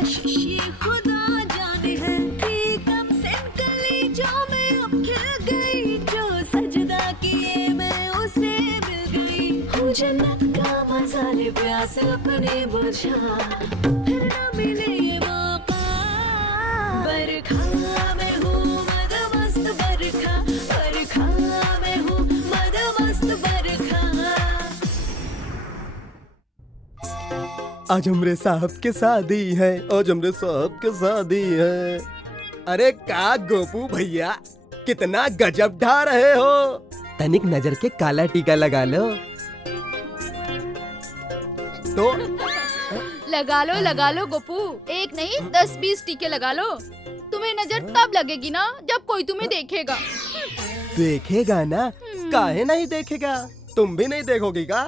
कशिशि खुदा जाने है कि कब से गली जो मैं अब खिल गई, जो सजदा किए मैं उसे मिल गई हूँ। जन्नत का मजा ले प्यास अपने बुझा, फिर न मिले ये मौका। बरखा मैं हूँ मदमस्त बरखा, बरखा मैं हूँ मदमस्त बरखा। आज हमरे साहब के शादी है, आज हमरे साहब के शादी है। अरे का गोपू भैया, कितना गजब ढा रहे हो। तनिक नजर के काला टीका लगा लो तो। लगा लो गोपू, एक नहीं 10-20 टीके लगा लो। तुम्हें नजर तब लगेगी ना जब कोई तुम्हें देखेगा। देखेगा ना, काहे नहीं देखेगा। तुम भी नहीं देखोगी का?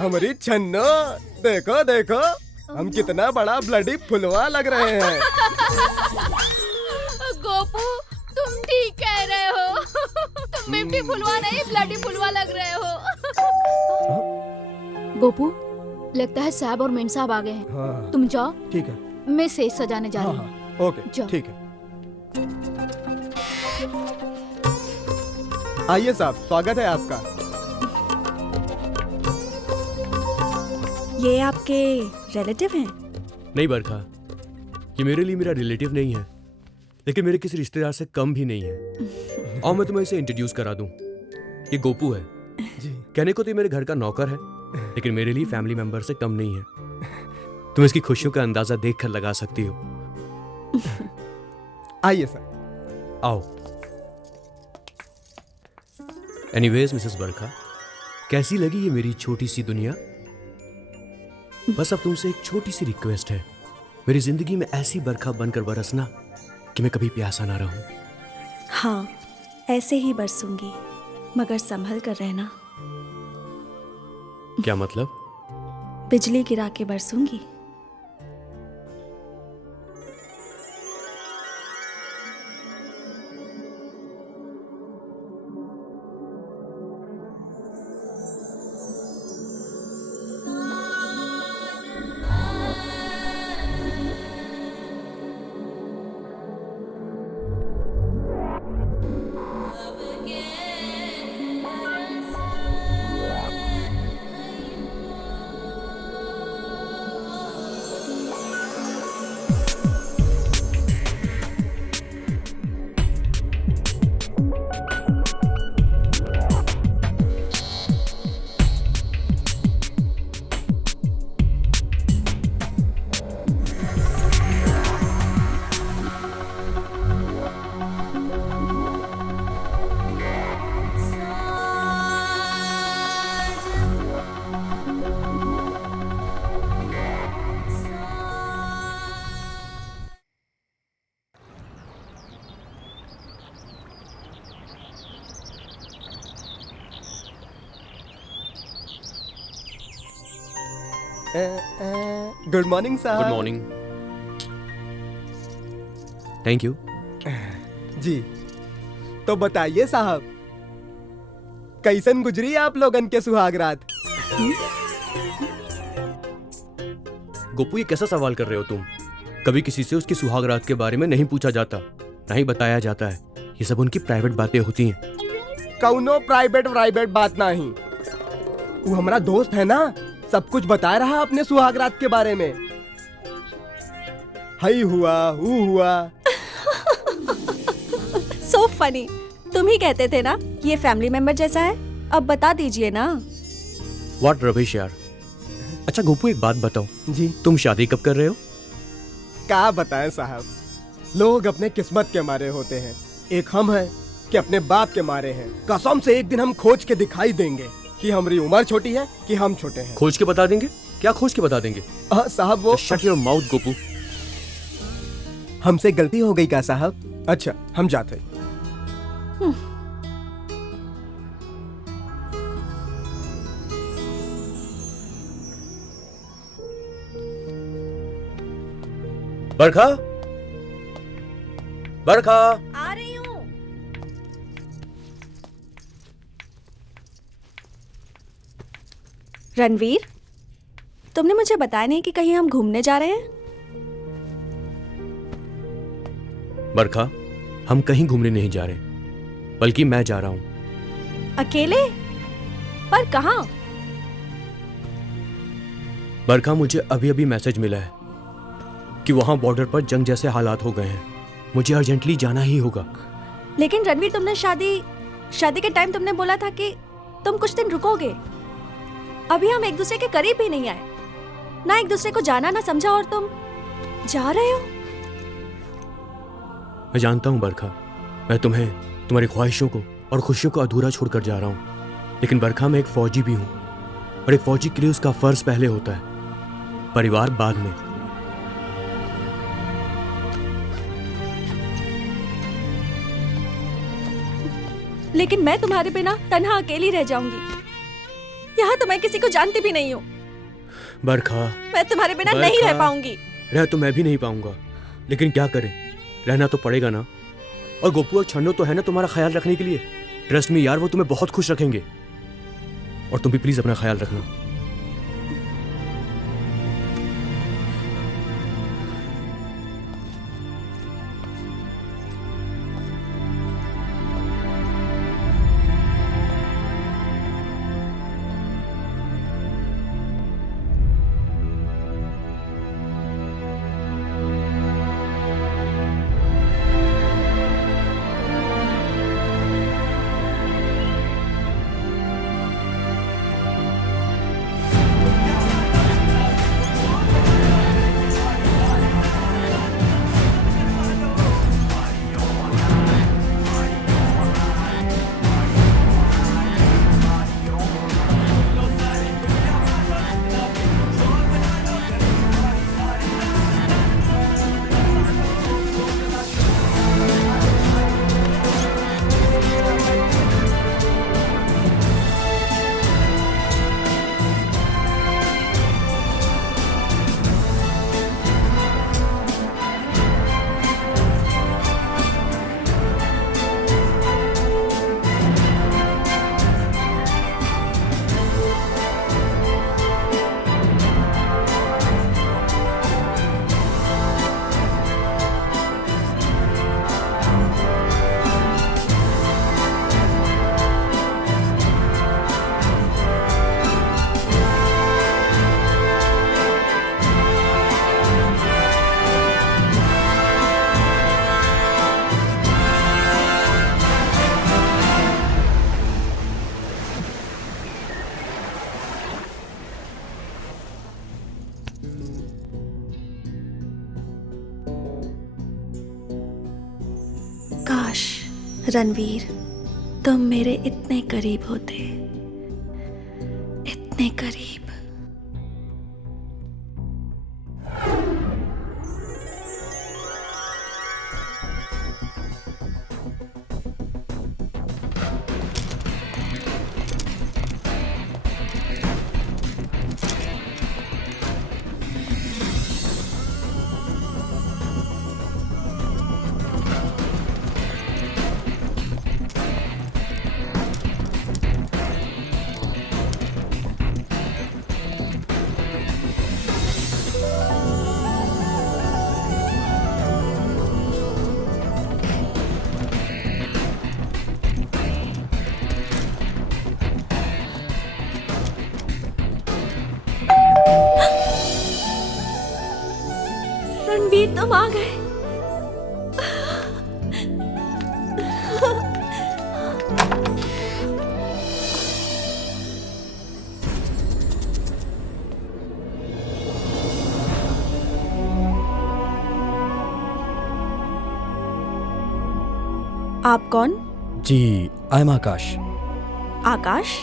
हमारी छन्नो देखो देखो, हम कितना बड़ा ब्लडी फुलवा लग रहे हैं। गोपू तुम ठीक कह रहे हो। तुम बिम्टी फुलवा नहीं ब्लडी फुलवा लग रहे हो। गोपू लगता है साहब और मेन साहब आ गए हैं। हाँ। तुम जाओ, ठीक है। मैं सेज सजाने जा रही हूँ। हाँ, ओके जाओ। ठीक है। आइए साहब, स्वागत है आपका। ये आपके रिलेटिव हैं? नहीं बरखा, ये मेरे लिए मेरा रिलेटिव नहीं है, लेकिन मेरे किसी रिश्तेदार से कम भी नहीं है। और मैं तुम्हें इसे इंट्रोड्यूस करा दूं। ये गोपू है। जी। कहने को तो ये मेरे घर का नौकर है, लेकिन मेरे लिए फैमिली मेंबर से कम नहीं है। तुम इसकी खुशियों का अंदाजा देखकर लगा सकती हो। आइए सर। आओ। एनीवेज मिसेस बरखा, कैसी लगी ये मेरी छोटी सी दुनिया? बस अब तुमसे एक छोटी सी रिक्वेस्ट है, मेरी जिंदगी में ऐसी बरखा बनकर बरसना कि मैं कभी प्यासा ना रहूं। हाँ, ऐसे ही बरसूंगी, मगर संभल कर रहना। क्या मतलब? बिजली गिरा के बरसूंगी। गुड मॉर्निंग साहब। Good morning. Thank you. जी, तो बताइए साहब, कैसन गुजरी आप लोगन के सुहाग रात? गोपू, ये कैसा सवाल कर रहे हो तुम? कभी किसी से उसकी सुहाग रात के बारे में नहीं पूछा जाता, ना ही बताया जाता है। ये सब उनकी प्राइवेट बातें होती हैं। कौनो प्राइवेट बात नहीं। वो हमारा दोस्त है ना, सब कुछ बता रहा अपने सुहाग रात के बारे में। हई हुआ, हू हुआ। So funny. तुम ही कहते थे ना ये फैमिली मेंबर जैसा है, अब बता दीजिए ना। व्हाट रविश यार। अच्छा गोपू, एक बात बताओ जी। तुम शादी कब कर रहे हो? क्या बताएं साहब, लोग अपने किस्मत के मारे होते हैं। एक हम हैं कि अपने बाप के मारे हैं। कसम से एक दिन हम खोज के दिखाई देंगे कि हमारी उम्र छोटी है कि हम छोटे हैं। खोज के बता देंगे? क्या खोज के बता देंगे? साहब वो शट योर माउथ गोपू। हमसे गलती हो गई क्या साहब? अच्छा, हम जाते हैं। बरखा, बरखा। आ रही हूँ। रणवीर, तुमने मुझे बताया नहीं कि कहीं हम घूमने जा रहे हैं? बरखा, हम कहीं घूमने नहीं जा रहे, बल्कि मैं जा रहा हूं। अकेले? पर कहाँ? बरखा, मुझे अभी अभी मैसेज मिला है कि वहां बॉर्डर पर जंग जैसे हालात हो गए हैं। मुझे अर्जेंटली जाना ही होगा। लेकिन रणवीर, तुमने शादी के टाइम तुमने बोला था कि तुम कुछ दिन रुकोगे। अभी हम एक दूसरे के करीब भी नहीं आए, ना एक दूसरे को जाना ना समझा, और तुम जा रहे हो। मैं जानता हूं बरखा, मैं तुम्हें, तुम्हारी ख्वाहिशों को और खुशियों को अधूरा छोड़कर जा रहा हूं। लेकिन बरखा, मैं एक फौजी भी हूं, और एक फौजी के लिए उसका फर्ज पहले होता है, परिवार बाद में। लेकिन मैं तुम्हारे बिना तन्हा अकेली रह जाऊंगी। यहाँ तो मैं किसी को जानती भी नहीं हूँ। बरखा, मैं तुम्हारे बिना नहीं रह पाऊंगी। रह तो मैं भी नहीं पाऊंगा, लेकिन क्या करें, रहना तो पड़ेगा ना। और गोपू और छन्नो तो है ना तुम्हारा ख्याल रखने के लिए। ट्रस्ट में यार, वो तुम्हें बहुत खुश रखेंगे। और तुम भी प्लीज अपना ख्याल रखना। काश रणवीर, तुम मेरे इतने करीब होते, इतने करीब। रणवीर, तुम आ गए। आप कौन? जी, आई एम आकाश। आकाश?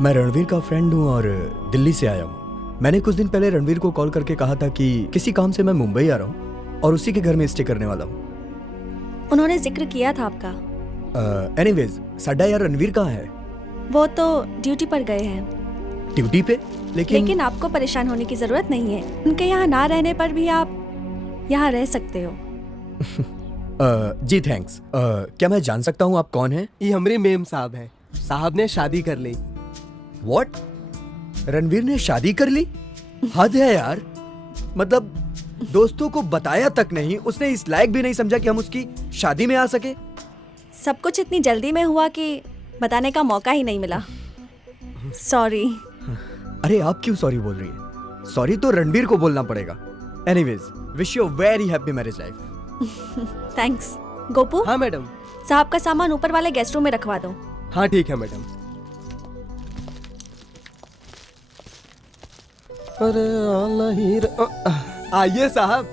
मैं रणवीर का फ्रेंड हूँ और दिल्ली से आया हूँ। मैंने कुछ दिन पहले रणवीर को कॉल करके कहा था कि किसी काम से मैं मुंबई आ रहा हूँ और उसी के घर में स्टे करने वाला हूँ। उन्होंने जिक्र किया था आपका। एनीवेज, साडा यार रणवीर कहाँ है? वो तो ड्यूटी पर गए हैं। ड्यूटी पे? लेकिन आपको परेशान होने की जरूरत नहीं है। उनके यहाँ ना रहने पर भी आप यहाँ रह सकते हो। जी थैंक्स। क्या मैं जान सकता हूँ आप कौन हैं? ये हमारे मेम साहब हैं। साहब ने शादी कर ली। व्हाट? रणवीर ने शादी कर ली? हद है यार। मतलब दोस्तों को बताया तक नहीं, उसने इस लायक भी नहीं समझा कि हम उसकी शादी में आ सके। सब कुछ इतनी जल्दी में हुआ कि बताने का मौका ही नहीं मिला। सॉरी। अरे आप क्यों सॉरी बोल रही हैं? सॉरी तो रणबीर को बोलना पड़ेगा। Anyways, wish you very happy marriage life. Thanks. Gopu, हाँ मैडम। साहब का सामान ऊपर वाले गेस्ट रूम में रखवा दो। हाँ ठीक है मैडम। अरे आइए साहब,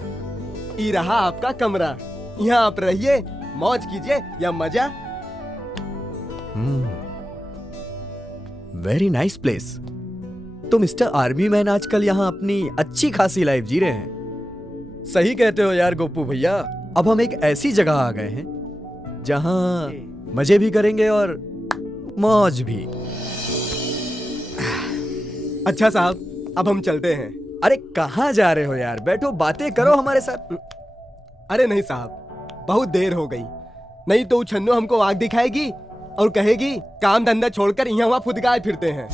ये रहा आपका कमरा। यहाँ आप रहिए, मौज कीजिए या मजा। Very nice place. तो मिस्टर आर्मी मैन आजकल यहाँ अपनी अच्छी खासी लाइफ जी रहे हैं। सही कहते हो यार गोपू भैया। अब हम एक ऐसी जगह आ गए हैं जहाँ मजे भी करेंगे और मौज भी। अच्छा साहब, अब हम चलते हैं। अरे कहाँ जा रहे हो यार? बैठो, बातें करो हमारे साथ। अरे नहीं साहब, बहुत देर हो गई। नहीं तो छन्नू हमको आग दिखाएगी और कहेगी काम धंधा छोड़कर यहाँ वहाँ फुदकाए फिरते हैं।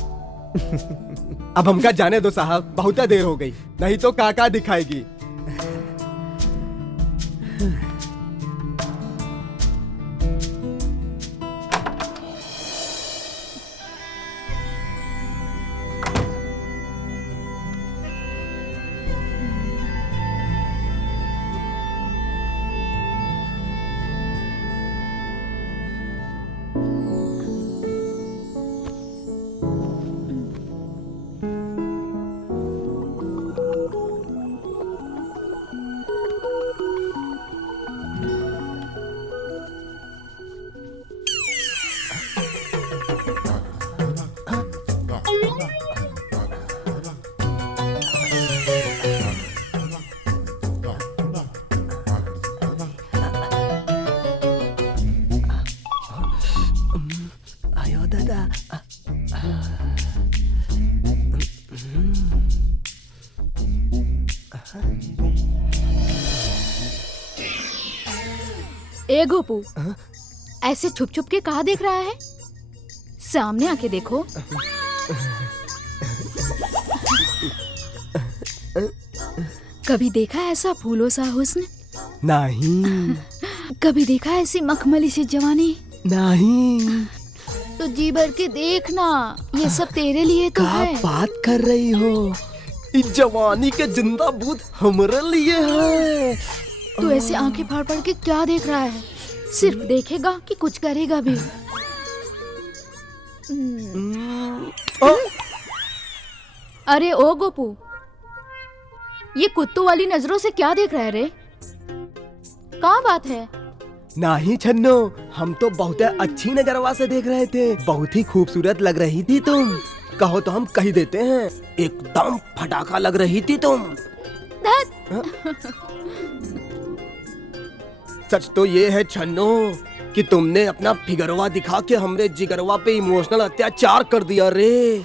अब हमका जाने दो साहब, बहुत देर हो गई। नहीं तो काका दिखाएगी। आयो दादा। ए गोपू, ऐसे छुप छुप के कहाँ देख रहा है? सामने आके देखो। कभी देखा ऐसा फूलों सा हुस्न? नहीं कभी देखा ऐसी मखमली सी जवानी? नहीं। तो जी भर के देखना, ये सब तेरे लिए तो क्या है। बात कर रही हो? इस जवानी के जिंदा बूथ हमारे लिए है। तू ऐसे आंखें फाड़ फाड़ के क्या देख रहा है? सिर्फ देखेगा कि कुछ करेगा भी? अरे ओ गोपू, ये कुत्तों वाली नजरों से क्या देख रहा है रे? क्या बात है? नहीं छन्नो, हम तो बहुत अच्छी नजरवा से देख रहे थे। बहुत ही खूबसूरत लग रही थी तुम। कहो तो हम कह देते हैं, एकदम फटाका लग रही थी तुम। सच तो ये है छन्नो कि तुमने अपना फिगरवा दिखा के हमरे जिगरवा पे इमोशनल अत्याचार कर दिया रे।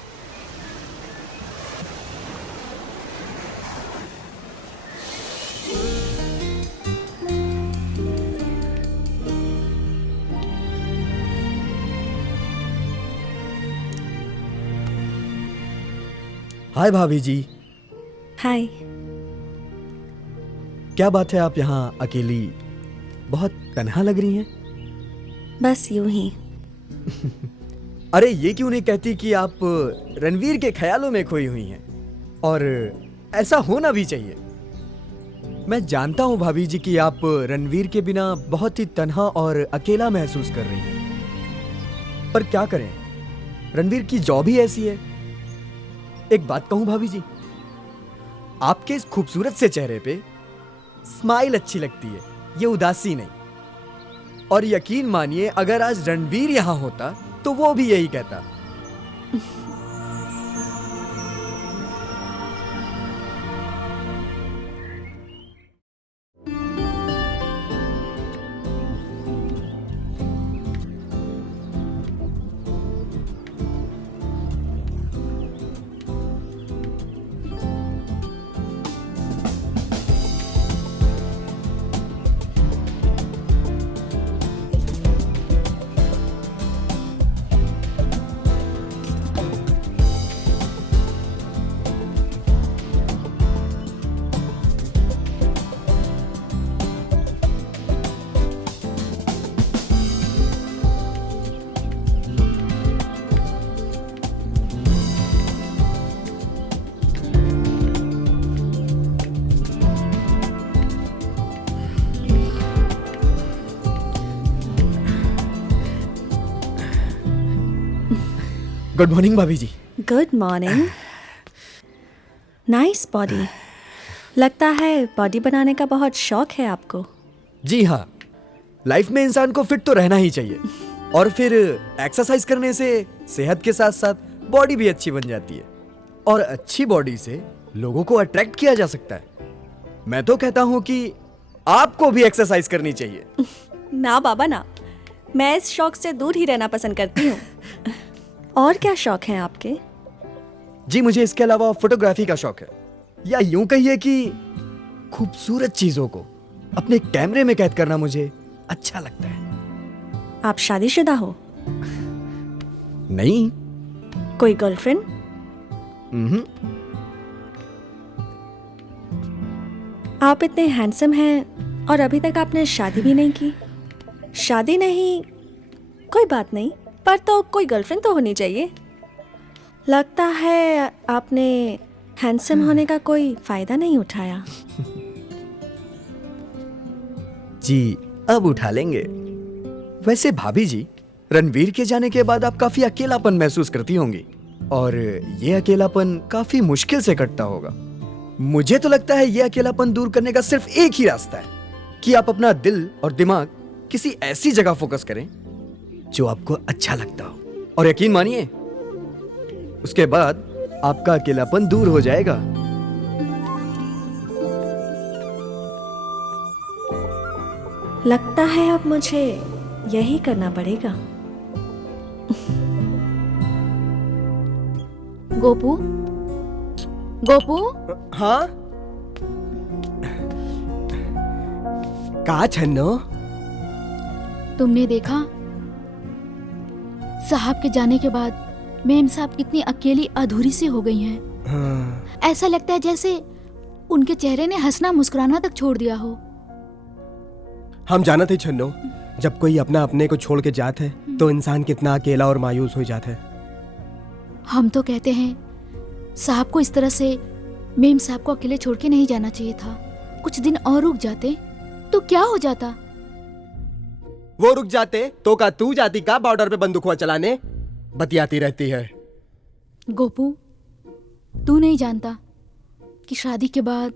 हाय भाभी जी। हाय। क्या बात है, आप यहाँ अकेली बहुत तन्हा लग रही हैं। बस यूं ही। अरे ये क्यों नहीं कहती कि आप रणवीर के ख्यालों में खोई हुई हैं? और ऐसा होना भी चाहिए। मैं जानता हूं भाभी जी कि आप रणवीर के बिना बहुत ही तन्हा और अकेला महसूस कर रही हैं। पर क्या करें, रणवीर की जॉब ही ऐसी है। एक बात कहूं भाभी जी, आपके इस खूबसूरत से चेहरे पे स्माइल अच्छी लगती है, ये उदासी नहीं। और यकीन मानिए, अगर आज रणवीर यहां होता तो वो भी यही कहता। गुड मॉर्निंग भाभी जी। Good morning. Nice body. लगता है बॉडी बनाने का बहुत शौक है आपको। जी हाँ, लाइफ में इंसान को फिट तो रहना ही चाहिए और फिर एक्सरसाइज करने से सेहत के साथ साथ बॉडी भी अच्छी बन जाती है और अच्छी बॉडी से लोगों को अट्रैक्ट किया जा सकता है। मैं तो कहता हूँ कि आपको भी एक्सरसाइज करनी चाहिए। ना बाबा ना, मैं इस शौक से दूर ही रहना पसंद करती हूँ। और क्या शौक हैं आपके? जी मुझे इसके अलावा फोटोग्राफी का शौक है, या यूं कहिए कि खूबसूरत चीजों को अपने कैमरे में कैद करना मुझे अच्छा लगता है। आप शादीशुदा हो? नहीं। कोई गर्लफ्रेंड? आप इतने हैंडसम हैं और अभी तक आपने शादी भी नहीं की। शादी नहीं, कोई बात नहीं, पर तो कोई गर्लफ्रेंड तो होनी चाहिए। लगता है आपने हैंडसम होने का कोई फायदा नहीं उठाया। जी अब उठा लेंगे। वैसे भाभी जी, रणवीर के जाने के बाद आप काफी अकेलापन महसूस करती होंगी और ये अकेलापन काफी मुश्किल से कटता होगा। मुझे तो लगता है ये अकेलापन दूर करने का सिर्फ एक ही रास्ता है कि आप अपना दिल और दिमाग किसी ऐसी जगह फोकस करें जो आपको अच्छा लगता हो, और यकीन मानिए उसके बाद आपका अकेलापन दूर हो जाएगा। लगता है अब मुझे यही करना पड़ेगा। गोपू, गोपू, हाँ का छन्नो? तुमने देखा साहब के जाने के बाद मेम साहब कितनी अकेली अधूरी सी हो गई हैं। हाँ। ऐसा लगता है जैसे उनके चेहरे ने हंसना मुस्कुराना तक छोड़ दिया हो। हम जाना थे छन्नो, जब कोई अपना अपने को छोड़ के जाता है तो इंसान कितना अकेला और मायूस हो जाता है। हम तो कहते हैं साहब को इस तरह से मेम साहब को अकेले छोड़ के नहीं जाना चाहिए था। कुछ दिन और रुक जाते तो क्या हो जाता? वो रुक जाते तो का तू जाती का बॉर्डर पे बंदूक चलाने? बतियाती रहती है। गोपू, तू नहीं जानता कि शादी के बाद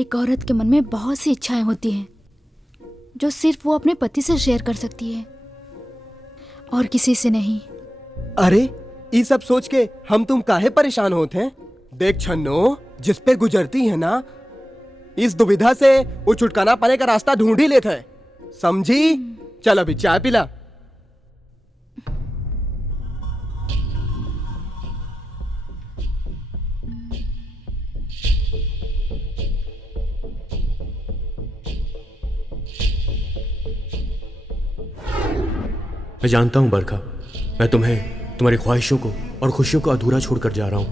एक औरत के मन में बहुत सी इच्छाएं होती हैं जो सिर्फ वो अपने पति से शेयर कर सकती है और किसी से नहीं। अरे ये सब सोच के हम तुम काहे परेशान होते हैं? देख छन्नो, जिस पे गुजरती है ना, इस दुविधा से वो छुटकारा पाने का रास्ता ढूंढ ही लेता है, समझी? चल अभी चाय पिला। मैं जानता हूं बरखा, मैं तुम्हें, तुम्हारी ख्वाहिशों को और खुशियों को अधूरा छोड़कर जा रहा हूं।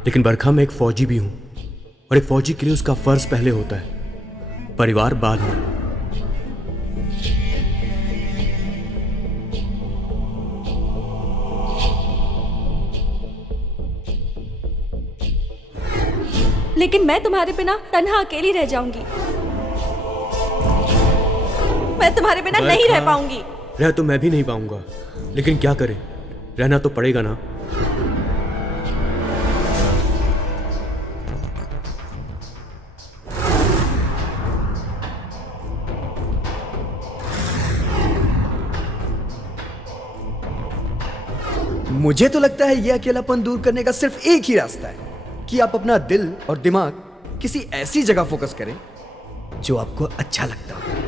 लेकिन बरखा, मैं एक फौजी भी हूं और एक फौजी के लिए उसका फर्ज पहले होता है, परिवार बाद में। लेकिन मैं तुम्हारे बिना तन्हा अकेली रह जाऊंगी। मैं तुम्हारे बिना नहीं रह पाऊंगी। रह तो मैं भी नहीं पाऊंगा, लेकिन क्या करें, रहना तो पड़ेगा ना। मुझे तो लगता है यह अकेलापन दूर करने का सिर्फ एक ही रास्ता है कि आप अपना दिल और दिमाग किसी ऐसी जगह फोकस करें जो आपको अच्छा लगता हो।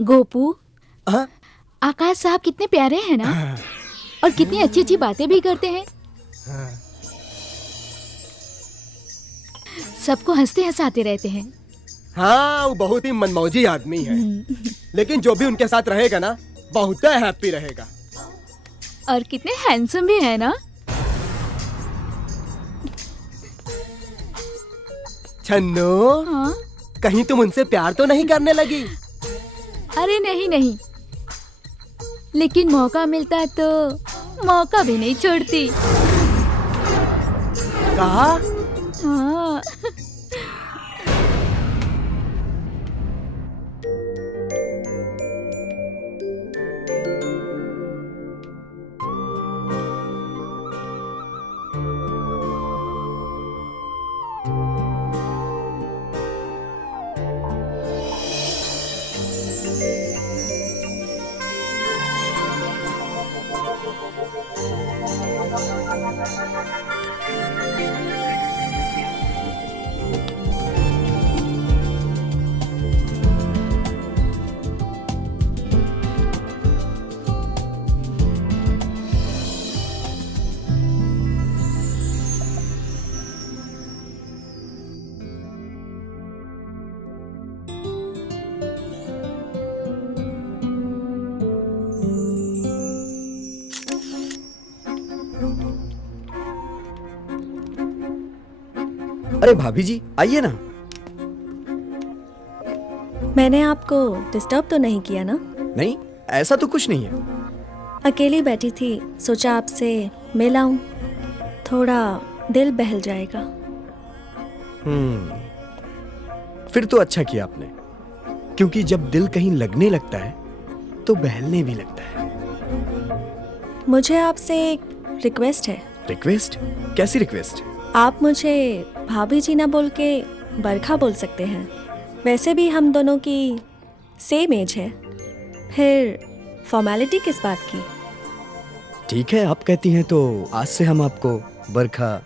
गोपू, हाँ? आकाश साहब कितने प्यारे हैं ना, और कितनी अच्छी अच्छी बातें भी करते हैं। सबको हंसते हंसाते रहते हैं। हाँ, वो बहुत ही मनमौजी आदमी है। लेकिन जो भी उनके साथ रहेगा ना, बहुत हैप्पी रहेगा। और कितने हैंडसम भी है ना। छन्नू, हाँ? कहीं तुम उनसे प्यार तो नहीं करने लगी? अरे नहीं नहीं, लेकिन मौका मिलता तो मौका भी नहीं छोड़ती। कहा? हाँ। अरे भाभी जी, आइए ना। मैंने आपको डिस्टर्ब तो नहीं किया ना? नहीं, ऐसा तो कुछ नहीं है। अकेली बैठी थी, सोचा आपसे मिल आऊं, थोड़ा दिल बहल जाएगा। फिर तो अच्छा किया आपने। क्योंकि जब दिल कहीं लगने लगता है तो बहलने भी लगता है। मुझे आपसे एक रिक्वेस्ट है। रिक्वेस्ट? कैसी रिक्वेस्ट? आप मुझे भाभी जी ना बोल के बरखा बोल सकते हैं। वैसे भी हम दोनों की सेम एज है, फिर फॉर्मेलिटी किस बात की। ठीक है, आप कहती हैं तो आज से हम आपको बरखा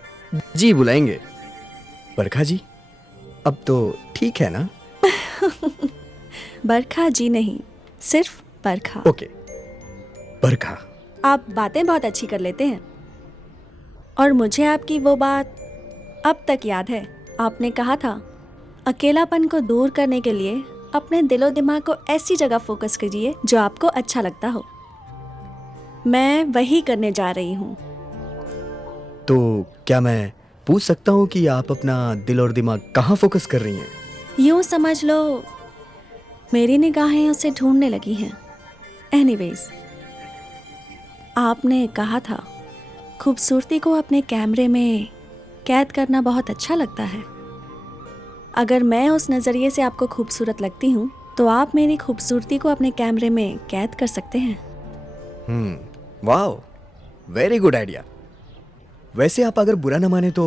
जी बुलाएंगे। बरखा जी, अब तो ठीक है ना? बरखा जी नहीं, सिर्फ बरखा। ओके, बरखा। आप बातें बहुत अच्छी कर लेते हैं और मुझे आपकी वो बात अब तक याद है। आपने कहा था अकेलापन को दूर करने के लिए अपने दिलो दिमाग को ऐसी जगह फोकस कीजिए जो आपको अच्छा लगता हो। मैं वही करने जा रही हूँ। तो क्या मैं पूछ सकता हूँ कि आप अपना दिल और दिमाग कहाँ फोकस कर रही हैं? यूँ समझ लो मेरी निगाहें उसे ढूंढने लगी हैं। एनीवेज, आपने कहा था खूबसूरती को अपने कैमरे में कैद करना बहुत अच्छा लगता है। अगर मैं उस नज़रिए से आपको खूबसूरत लगती हूँ तो आप मेरी खूबसूरती को अपने कैमरे में कैद कर सकते हैं। Wow, very good idea. वैसे आप अगर बुरा ना माने तो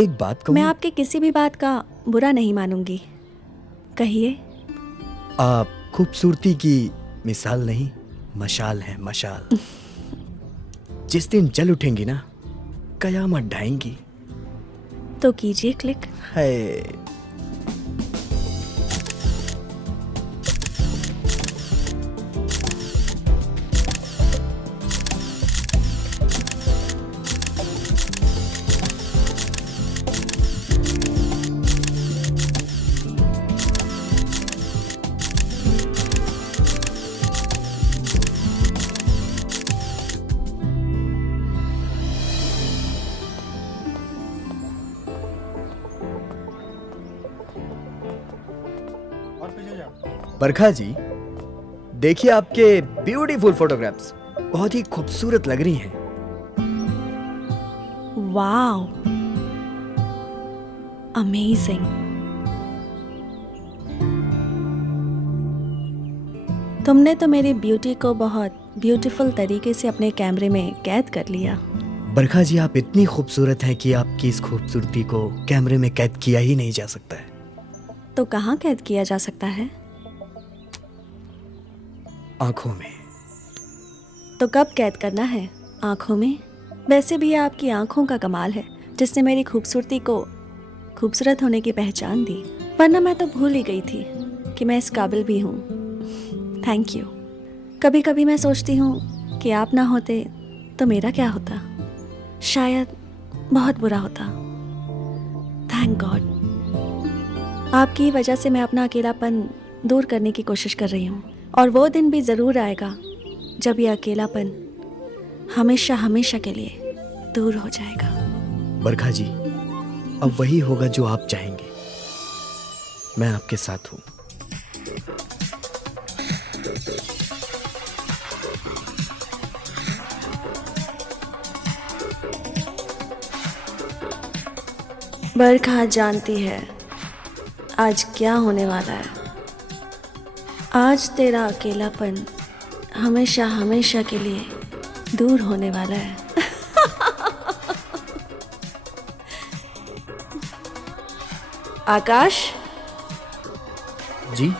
एक बात कहूँ? मैं आपके किसी भी बात का बुरा नहीं मानूंगी। कहिए। आप खूबसूरती की मिसाल नहीं, मशाल है, मशाल। जिस दिन जल उठेंगी ना, कयामत ढाएंगी। तो कीजिए क्लिक। है। बरखा जी, देखिए आपके ब्यूटीफुल फोटोग्राफ्स बहुत ही खूबसूरत लग रही हैं। Wow, amazing. तुमने तो मेरी ब्यूटी को बहुत ब्यूटीफुल तरीके से अपने कैमरे में कैद कर लिया। बरखा जी, आप इतनी खूबसूरत हैं कि आपकी इस खूबसूरती को कैमरे में कैद किया ही नहीं जा सकता है। तो कहाँ कैद किया जा सकता है? आंखों में। तो कब कैद करना है? आंखों में? वैसे भी आपकी आंखों का कमाल है जिसने मेरी खूबसूरती को खूबसूरत होने की पहचान दी, वरना मैं तो भूल ही गई थी कि मैं इस काबिल भी हूँ। Thank you. कभी कभी मैं सोचती हूँ कि आप ना होते तो मेरा क्या होता। शायद बहुत बुरा होता। थैंक गॉड, आपकी वजह से मैं अपना अकेलापन दूर करने की कोशिश कर रही हूँ। और वो दिन भी ज़रूर आएगा जब ये अकेलापन हमेशा हमेशा के लिए दूर हो जाएगा। बरखा जी, अब वही होगा जो आप चाहेंगे। मैं आपके साथ हूँ। बरखा जानती है आज क्या होने वाला है। आज तेरा अकेलापन हमेशा हमेशा के लिए दूर होने वाला है। आकाश जी,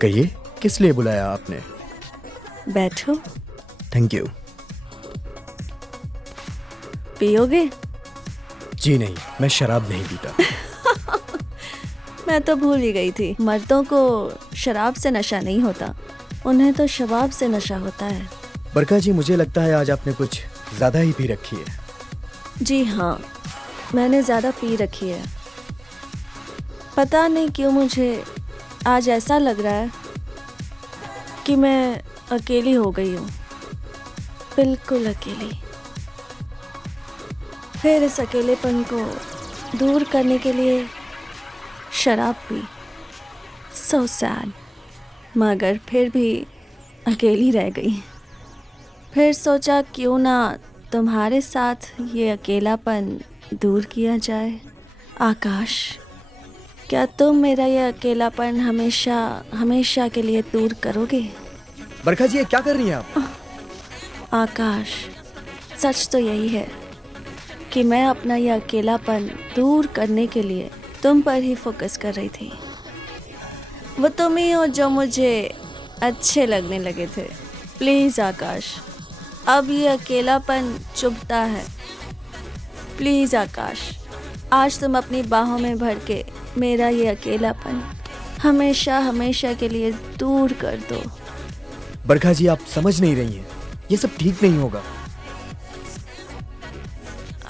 कहिए, किस लिए बुलाया आपने? बैठो। Thank you. पियोगे? जी नहीं, मैं शराब नहीं पीता। मैं तो भूल ही गई थी, मर्दों को शराब से नशा नहीं होता, उन्हें तो शबाब से नशा होता है। बरखा जी, मुझे लगता है आज आपने कुछ ज़्यादा ही पी रखी है। जी हाँ, मैंने ज़्यादा पी रखी है। पता नहीं क्यों मुझे आज ऐसा लग रहा है कि मैं अकेली हो गई हूँ, बिल्कुल अकेली। फिर इस अकेलेपन को दूर करने के लिए शराब पी। So sad. मगर फिर भी अकेली रह गई। फिर सोचा क्यों ना तुम्हारे साथ ये अकेलापन दूर किया जाए। आकाश, क्या तुम मेरा ये अकेलापन हमेशा हमेशा के लिए दूर करोगे? बरखा जी, ये क्या कर रही हैं आप? आकाश, सच तो यही है कि मैं अपना ये अकेलापन दूर करने के लिए तुम पर ही फोकस कर रही थी। वो तुम ही हो जो मुझे अच्छे लगने लगे थे। प्लीज़ आकाश, अब ये अकेलापन चुभता है। प्लीज़ आकाश, आज तुम अपनी बाहों में भर के मेरा ये अकेलापन हमेशा हमेशा के लिए दूर कर दो। बरखा जी, आप समझ नहीं रही हैं, ये सब ठीक नहीं होगा।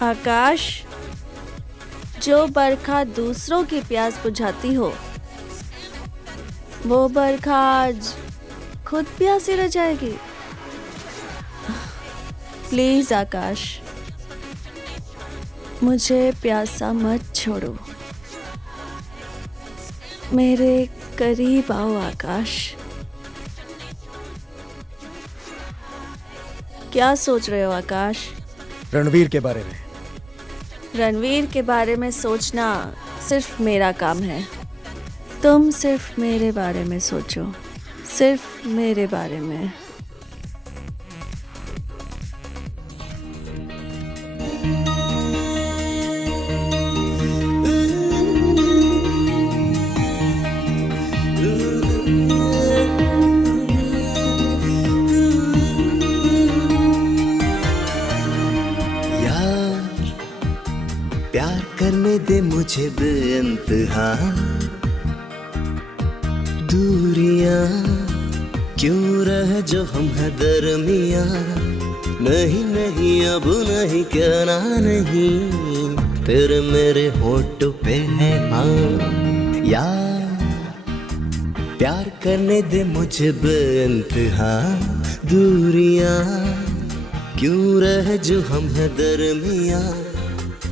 आकाश, जो बरखा दूसरों की प्यास बुझाती हो, वो बरखा आज खुद प्यासी रह जाएगी। प्लीज आकाश, मुझे प्यासा मत छोड़ो। मेरे करीब आओ आकाश। क्या सोच रहे हो आकाश? रणवीर के बारे में। रणवीर के बारे में सोचना सिर्फ मेरा काम है। तुम सिर्फ मेरे बारे में सोचो, सिर्फ मेरे बारे में। प्यार करने दे मुझे बेइंतहा, दूरियां क्यों रह जो हम है दरमिया। नहीं नहीं अब नहीं कहना नहीं, तेरे मेरे होठों पे है हाँ। यार प्यार करने दे मुझे बेइंतहा, दूरियां क्यों रह जो हम है दरमिया।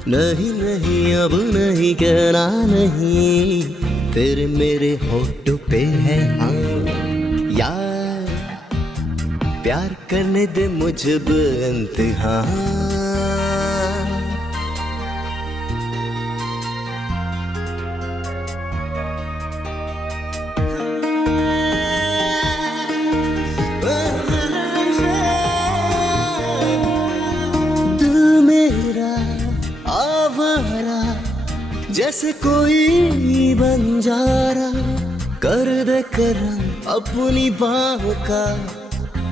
नहीं नहीं अब नहीं कहना नहीं, तेरे मेरे होठों पे है हाँ। यार प्यार करने दे मुझे बेइंतहा। जैसे कोई बंजारा, कर दे करम अपनी बाहों का,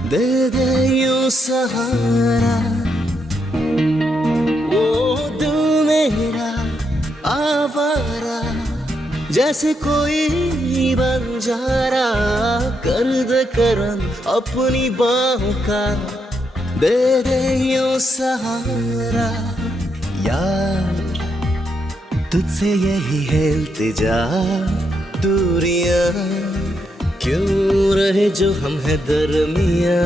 दे दे यूं सहारा। ओ दिल मेरा आवारा, जैसे कोई बंजारा, कर दे करम अपनी बाहों का, दे दे यूं सहारा। यार तुझसे यही है इल्तिजा, दूरियां क्यों रहे जो हम है दरमिया।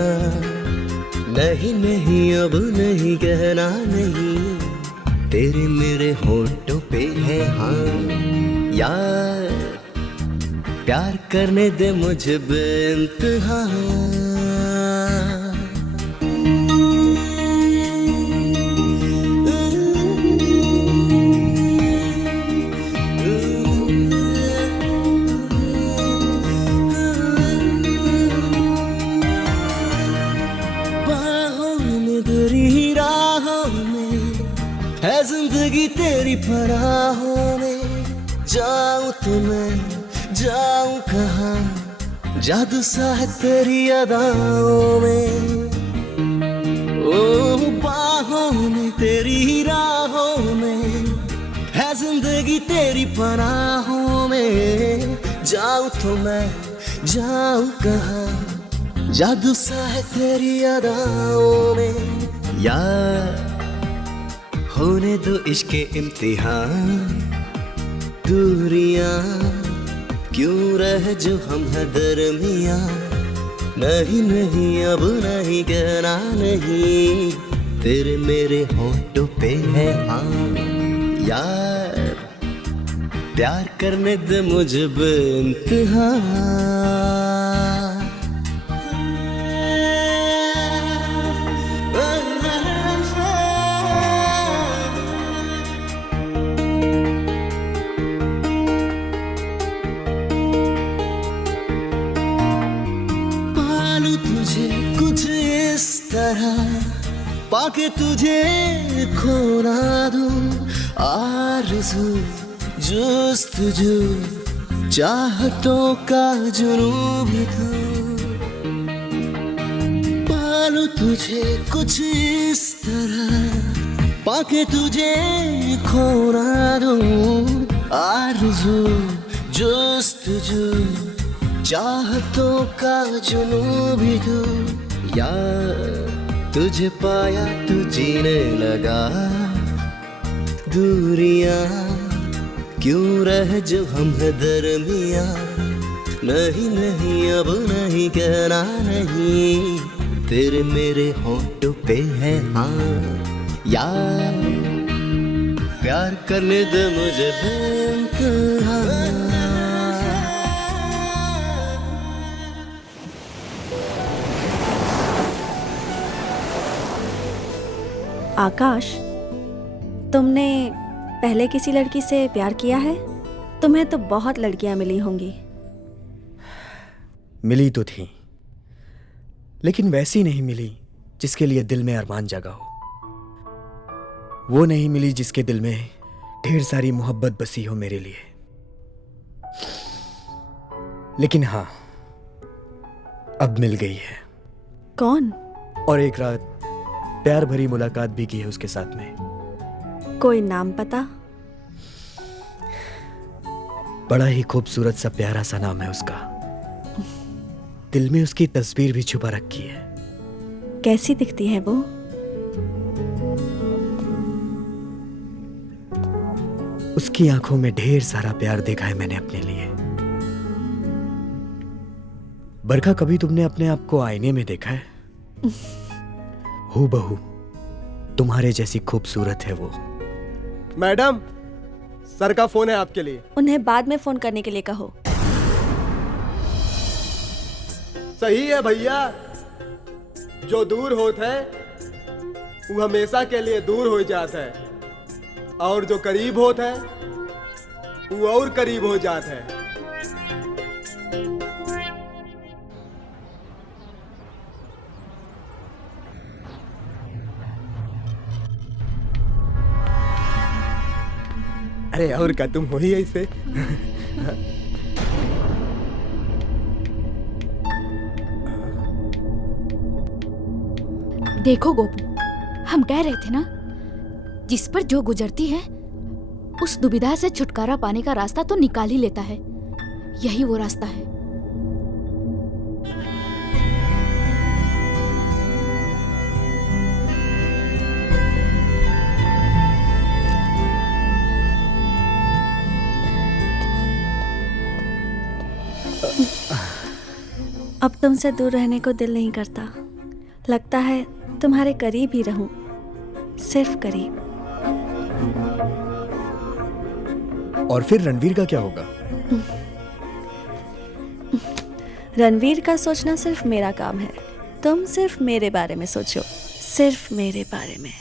नहीं नहीं अब नहीं कहना नहीं, तेरे मेरे होठों पे है हाँ। यार प्यार करने दे मुझे बेइंतहा। है जिंदगी तेरी पराहों में, जाऊं तो मैं जाऊं कहाँ, जादू सा है तेरी अदाओं में। ओ बाहों में तेरी राहों में, है जिंदगी तेरी पनाहों में, जाऊं तो मैं जाऊं कहाँ, जादू सा है तेरी अदाओं में। यार होने दो इश्क के इम्तिहान, दूरियां क्यों रह जो हम है दरमिया। नहीं नहीं अब नहीं कहना नहीं, तेरे मेरे होठों पे है हाँ। यार प्यार करने दे मुझे बेइंतहा। पाके तुझे खो ना दूं, आरज़ू जुस्तजू चाहतों का जुनून भी तू, पालूं तुझे कुछ इस तरह पाके तुझे खो ना दूं, आरज़ू जुस्तजू चाहतों का जुनून भी तू, यार तुझे पाया तू जीने लगा, दूरियां क्यों रह जो हम है दरमियां, नहीं नहीं अब नहीं कहना नहीं, तेरे मेरे होंठों पे है हाँ, यार प्यार करने दे मुझे बेइंतहा। आकाश, तुमने पहले किसी लड़की से प्यार किया है? तुम्हें तो बहुत लड़कियां मिली होंगी। मिली तो थी, लेकिन वैसी नहीं मिली जिसके लिए दिल में अरमान जगा हो। वो नहीं मिली जिसके दिल में ढेर सारी मोहब्बत बसी हो मेरे लिए। लेकिन हाँ, अब मिल गई है। कौन? और एक रात प्यार भरी मुलाकात भी की है उसके साथ में। कोई नाम पता? बड़ा ही खूबसूरत सा प्यारा सा नाम है उसका। दिल में उसकी तस्वीर भी छुपा रखी है। कैसी दिखती है वो? उसकी आंखों में ढेर सारा प्यार देखा है मैंने अपने लिए। बरखा, कभी तुमने अपने आप को आईने में देखा है? हूबहू तुम्हारे जैसी खूबसूरत है वो। मैडम, सर का फोन है आपके लिए। उन्हें बाद में फोन करने के लिए कहो। सही है भैया, जो दूर होता है वो हमेशा के लिए दूर हो जाता है, और जो करीब होता है वो और करीब हो जाता है। अरे और क्या, तुम हो ही ऐसे। देखो गोपू, हम कह रहे थे ना, जिस पर जो गुजरती है उस दुविधा से छुटकारा पाने का रास्ता तो निकाल ही लेता है। यही वो रास्ता है। अब तुमसे दूर रहने को दिल नहीं करता। लगता है तुम्हारे करीब ही रहूं, सिर्फ करीब। और फिर रणवीर का क्या होगा? रणवीर का सोचना सिर्फ मेरा काम है। तुम सिर्फ मेरे बारे में सोचो, सिर्फ मेरे बारे में।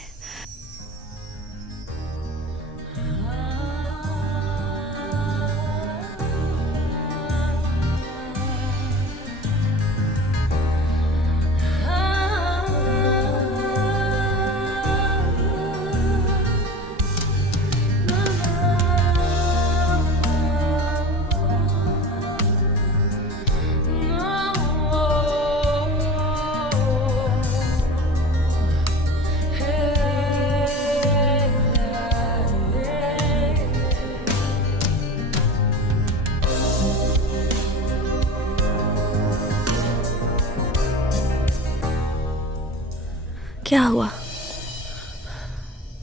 क्या हुआ?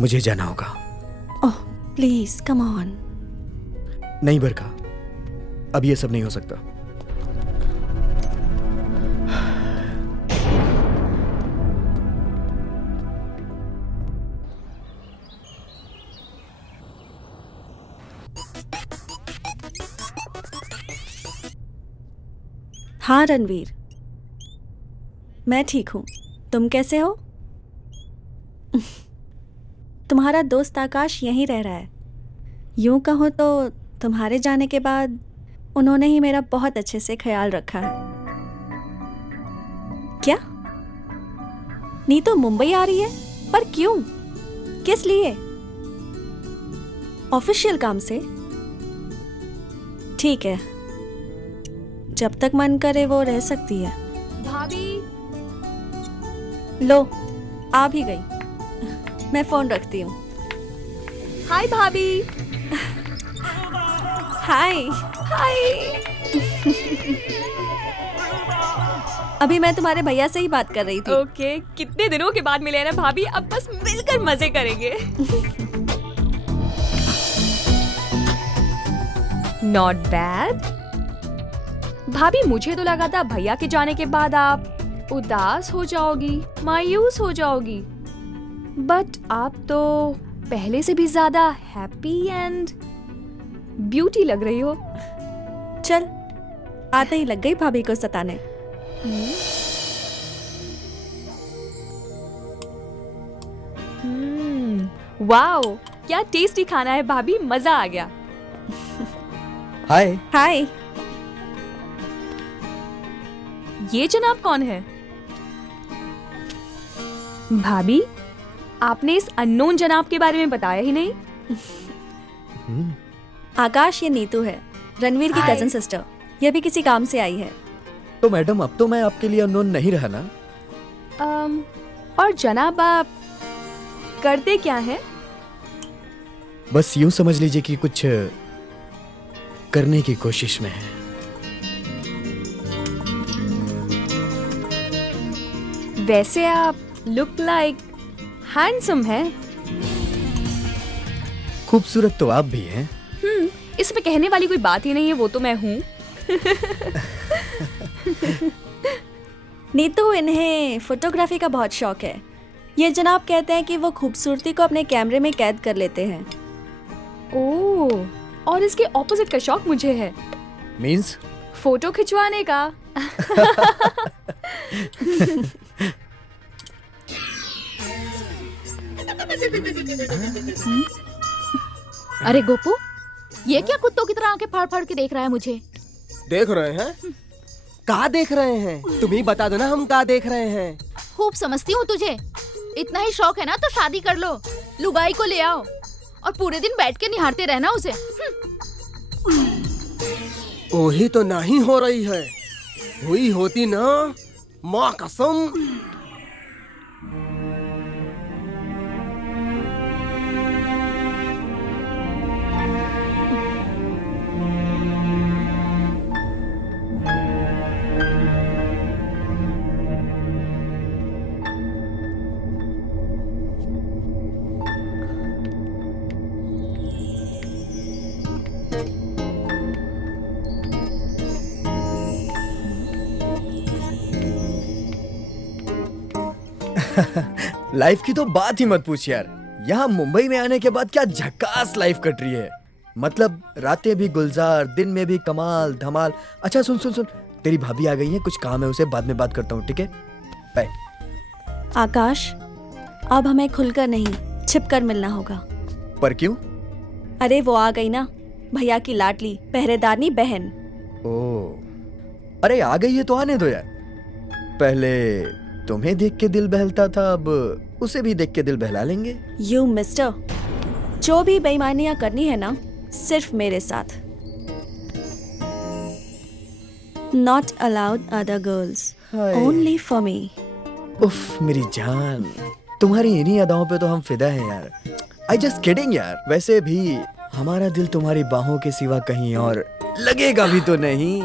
मुझे जाना होगा। Oh please come on. नहीं बरखा, अब ये सब नहीं हो सकता। हाँ रणवीर, मैं ठीक हूँ। तुम कैसे हो? तुम्हारा दोस्त आकाश यहीं रह रहा है। यूं कहो तो तुम्हारे जाने के बाद उन्होंने ही मेरा बहुत अच्छे से ख्याल रखा है। क्या नीतू मुंबई आ रही है? पर क्यों? किस लिए? ऑफिशियल काम से? ठीक है, जब तक मन करे वो रह सकती है। भाभी लो, आ भी गई। मैं फोन रखती हूँ। हाय भाभी। हाय हाय। अभी मैं तुम्हारे भैया से ही बात कर रही थी। ओके, कितने दिनों के बाद मिले हैं ना भाभी, अब बस मिलकर मजे करेंगे। Not bad. भाभी मुझे तो लगा था भैया के जाने के बाद आप उदास हो जाओगी, मायूस हो जाओगी, बट आप तो पहले से भी ज्यादा हैप्पी एंड ब्यूटी लग रही हो। चल, आते ही लग गई भाभी को सताने। वाओ, क्या टेस्टी खाना है भाभी, मजा आ गया। हाय। हाय। ये जनाब कौन है? भाभी, आपने इस अननोन जनाब के बारे में बताया ही नहीं। आकाश, ये नीतू है, रणवीर की कजन सिस्टर। ये भी किसी काम से आई है। तो मैडम, अब तो मैं आपके लिए अननोन नहीं रहा ना? और जनाब आप करते क्या हैं? बस यूं समझ लीजिए कि कुछ करने की कोशिश में है। वैसे आप लुक लाइक हैंडसम हैं। खूबसूरत तो आप भी हैं। इसमें कहने वाली कोई बात ही नहीं है, वो तो मैं हूँ। नीतू, इन्हें फोटोग्राफी का बहुत शौक है। ये जनाब कहते हैं कि वो खूबसूरती को अपने कैमरे में कैद कर लेते हैं। ओह, और इसके ऑपोजिट का शौक मुझे है। मीन्स? फोटो खिंचवाने का। अरे गोपू, ये क्या कुत्तों की तरह आंखें फाड़ फाड़ के देख रहा है मुझे? देख रहे हैं? कहाँ देख रहे हैं? तुम ही बता दो ना, हम कहाँ देख रहे हैं। खूब समझती हूँ तुझे। इतना ही शौक है ना तो शादी कर लो, लुगाई को ले आओ और पूरे दिन बैठ के निहारते रहना उसे। वही तो नहीं हो रही है। हुई होती ना, माँ कसम। लाइफ की तो बात ही मत पूछ यार। यहाँ मुंबई में आने के बाद क्या झकास लाइफ कट रही है। मतलब रातें भी गुलजार, दिन में भी कमाल धमाल। अच्छा सुन सुन सुन, तेरी भाभी आ गई है, कुछ काम है उसे, बाद में बात करता हूँ, ठीक है? बाय। आकाश, अब हमें खुलकर नहीं, छिपकर मिलना होगा। पर क्यों? अरे वो आ गई ना, भैया की लाडली पहरेदारनी बहन। ओ, अरे आ गई है तो आने दो यार। पहले तुम्हें देख के दिल बहलता था, अब उसे भी देख के दिल बहला लेंगे। यू मिस्टर, जो भी बेईमानियां करनी है ना, सिर्फ मेरे साथ। Not allowed other girls, only for me. उफ मेरी जान, तुम्हारी इन्हीं अदाओं पे तो हम फिदा हैं यार। आई जस्ट किडिंग यार। वैसे भी हमारा दिल तुम्हारी बाहों के सिवा कहीं और लगेगा भी तो नहीं।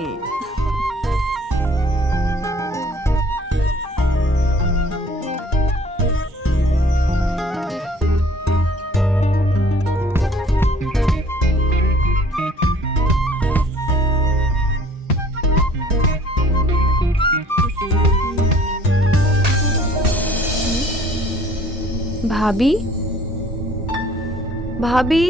भाभी, भाभी,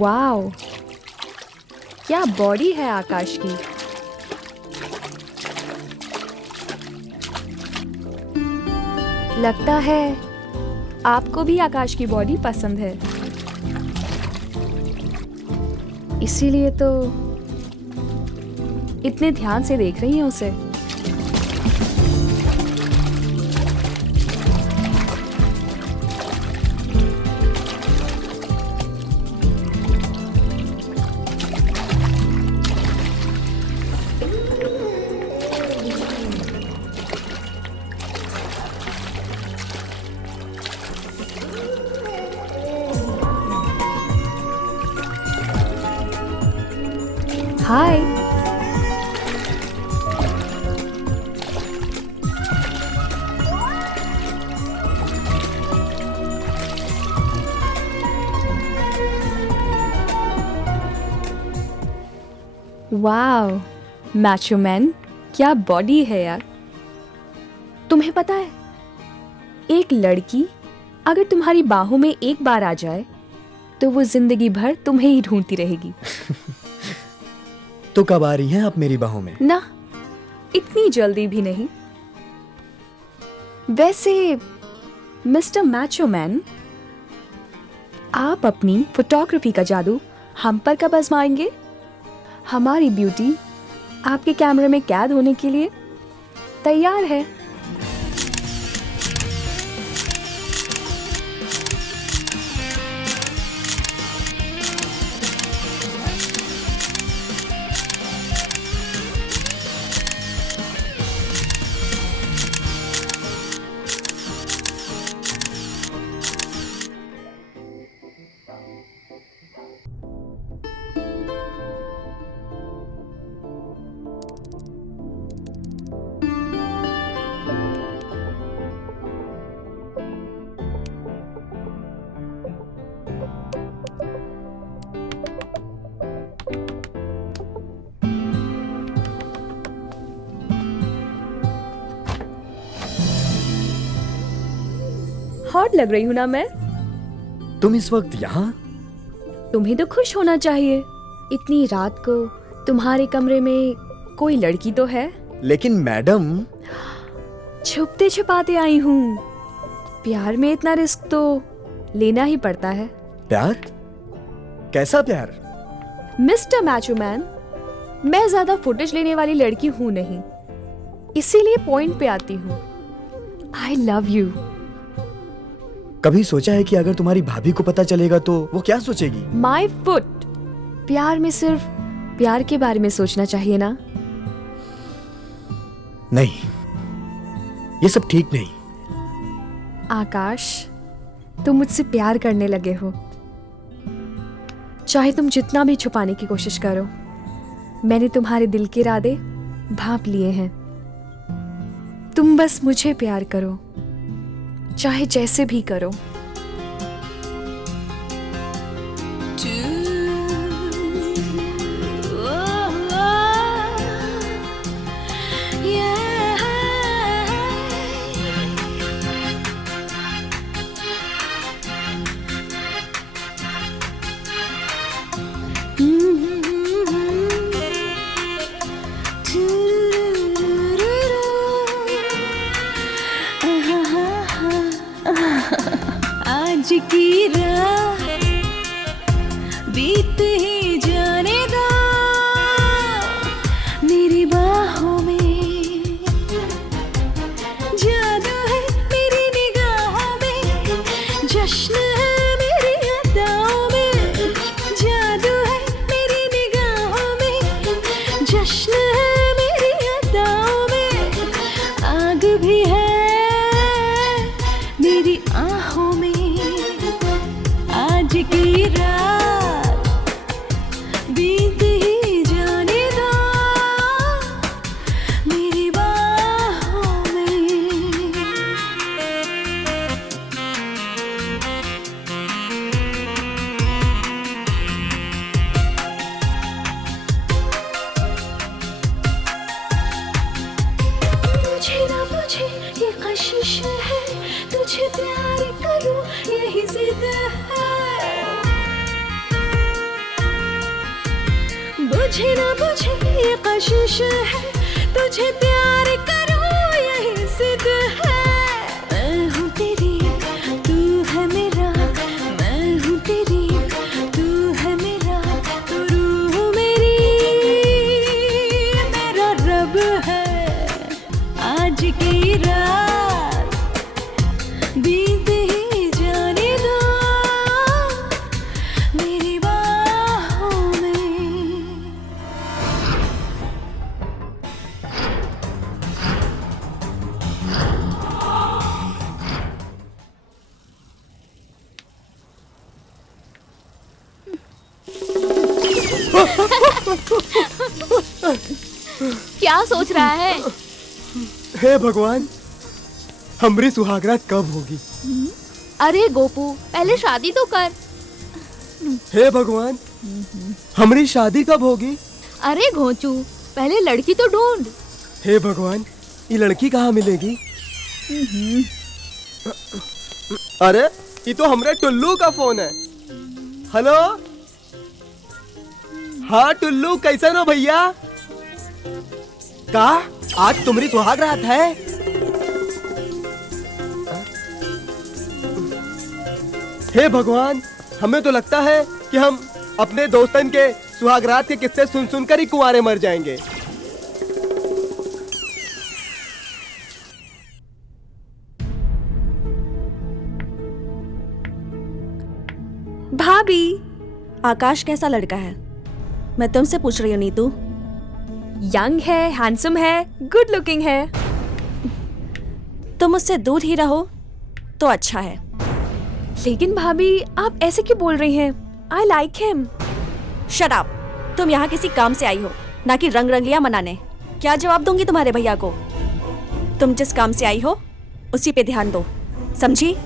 वाओ, क्या बॉडी है आकाश की। लगता है आपको भी आकाश की बॉडी पसंद है, इसीलिए तो इतने ध्यान से देख रही हैं उसे। हाय, वाओ मैचो मैन, क्या बॉडी है यार। तुम्हें पता है, एक लड़की अगर तुम्हारी बाहों में एक बार आ जाए तो वो जिंदगी भर तुम्हें ही ढूंढती रहेगी। तो कब आ रही हैं आप मेरी बाहों में? ना, इतनी जल्दी भी नहीं। वैसे मिस्टर मैचो मैन, आप अपनी फोटोग्राफी का जादू हम पर कब आजमाएंगे? हमारी ब्यूटी आपके कैमरे में कैद होने के लिए तैयार है। हॉट लग रही हूं ना मैं? तुम इस वक्त यहाँ? तुम्हें तो खुश होना चाहिए। इतनी रात को तुम्हारे कमरे में कोई लड़की तो है। लेकिन मैडम, छुपते छुपाते आई हूँ। प्यार में इतना रिस्क तो लेना ही पड़ता है। प्यार? कैसा प्यार? मिस्टर मैचो मैन, मैं ज्यादा फुटेज लेने वाली लड़की हूँ नहीं, इसीलिए पॉइंट पे आती हूँ। I love you. कभी सोचा है कि अगर तुम्हारी भाभी को पता चलेगा तो वो क्या सोचेगी? My foot. प्यार में सिर्फ प्यार के बारे में सोचना चाहिए ना। नहीं, ये सब ठीक नहीं। आकाश, तुम मुझसे प्यार करने लगे हो। चाहे तुम जितना भी छुपाने की कोशिश करो, मैंने तुम्हारे दिल के इरादे भांप लिए हैं। तुम बस मुझे प्यार करो, चाहे जैसे भी करो। आज की रात बीत ही जाने दो मेरी बाहों में। जादू है मेरी निगाहों में, जश्न है मेरी अदाओं में। जादू है मेरी निगाहों में, जश्न है मेरी अदाओं में। आग भी है मेरी आहों में, बुझे ना बुझे ये कशिश है, तुझे प्यार करूं यही जिद है। मैं हूँ तेरी, तू है मेरा, मैं हूँ तेरी, तू है मेरा, तू रूह मेरी, मेरा रब है। आज की रात बीत ही जाने दो मेरी बाहों में। क्या सोच रहा है? हे भगवान, हमारी सुहागरात कब होगी? अरे गोपू, पहले शादी तो कर। हे भगवान, हमारी शादी कब होगी? अरे घोंचू, पहले लड़की तो ढूंढ। हे भगवान, ये लड़की कहाँ मिलेगी? अरे ये तो हमारे टुल्लू का फोन है। हेलो, हाँ टुल्लू, कैसे हो भैया? का आज तुम्हारी सुहाग रात है? हे भगवान, हमें तो लगता है कि हम अपने दोस्तन के सुहागरात के किस्से सुन सुनकर ही कुंवारे मर जाएंगे। भाभी, आकाश कैसा लड़का है? मैं तुमसे पूछ रही हूँ नीतू। यंग है, हैंडसम है, गुड लुकिंग है। तुम उससे दूर ही रहो तो अच्छा है। लेकिन भाभी, आप ऐसे क्यों बोल रही हैं? I like him. Shut up. तुम यहाँ किसी काम से आई हो, ना कि रंग रंगलियां मनाने। क्या जवाब दूंगी तुम्हारे भैया को? तुम जिस काम से आई हो उसी पे ध्यान दो, समझी?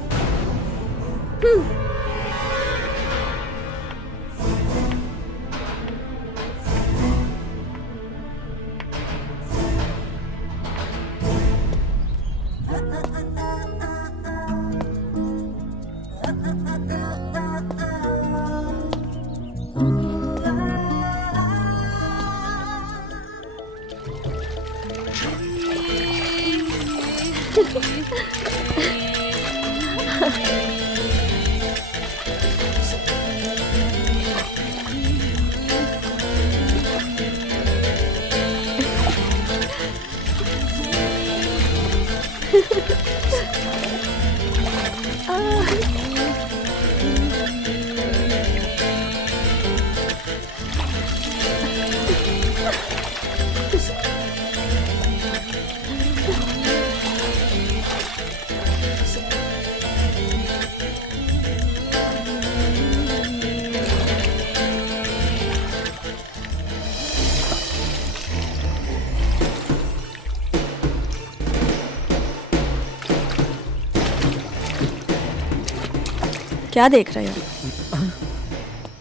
क्या देख रहे हो?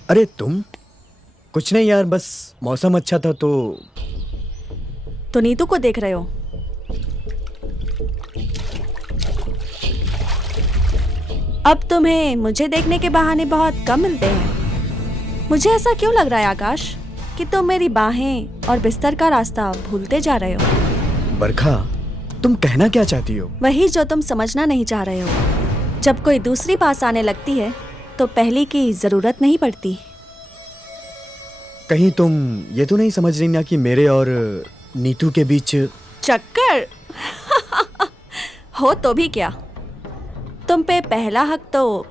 अरे तुम? कुछ नहीं यार, बस मौसम अच्छा था तो नीतू को देख रहे हो? अब तुम्हें मुझे देखने के बहाने बहुत कम मिलते हैं। मुझे ऐसा क्यों लग रहा है आकाश कि तुम मेरी बाहें और बिस्तर का रास्ता भूलते जा रहे हो। बरखा, तुम कहना क्या चाहती हो? वही जो तुम समझना नहीं चाह रहे हो। जब कोई दूसरी पास आने लगती है तो पहली की जरूरत नहीं पड़ती। कहीं तुम ये तो नहीं समझ रही ना कि मेरे और नीतू के बीच चक्कर हो तो भी क्या, तुम पे पहला हक तो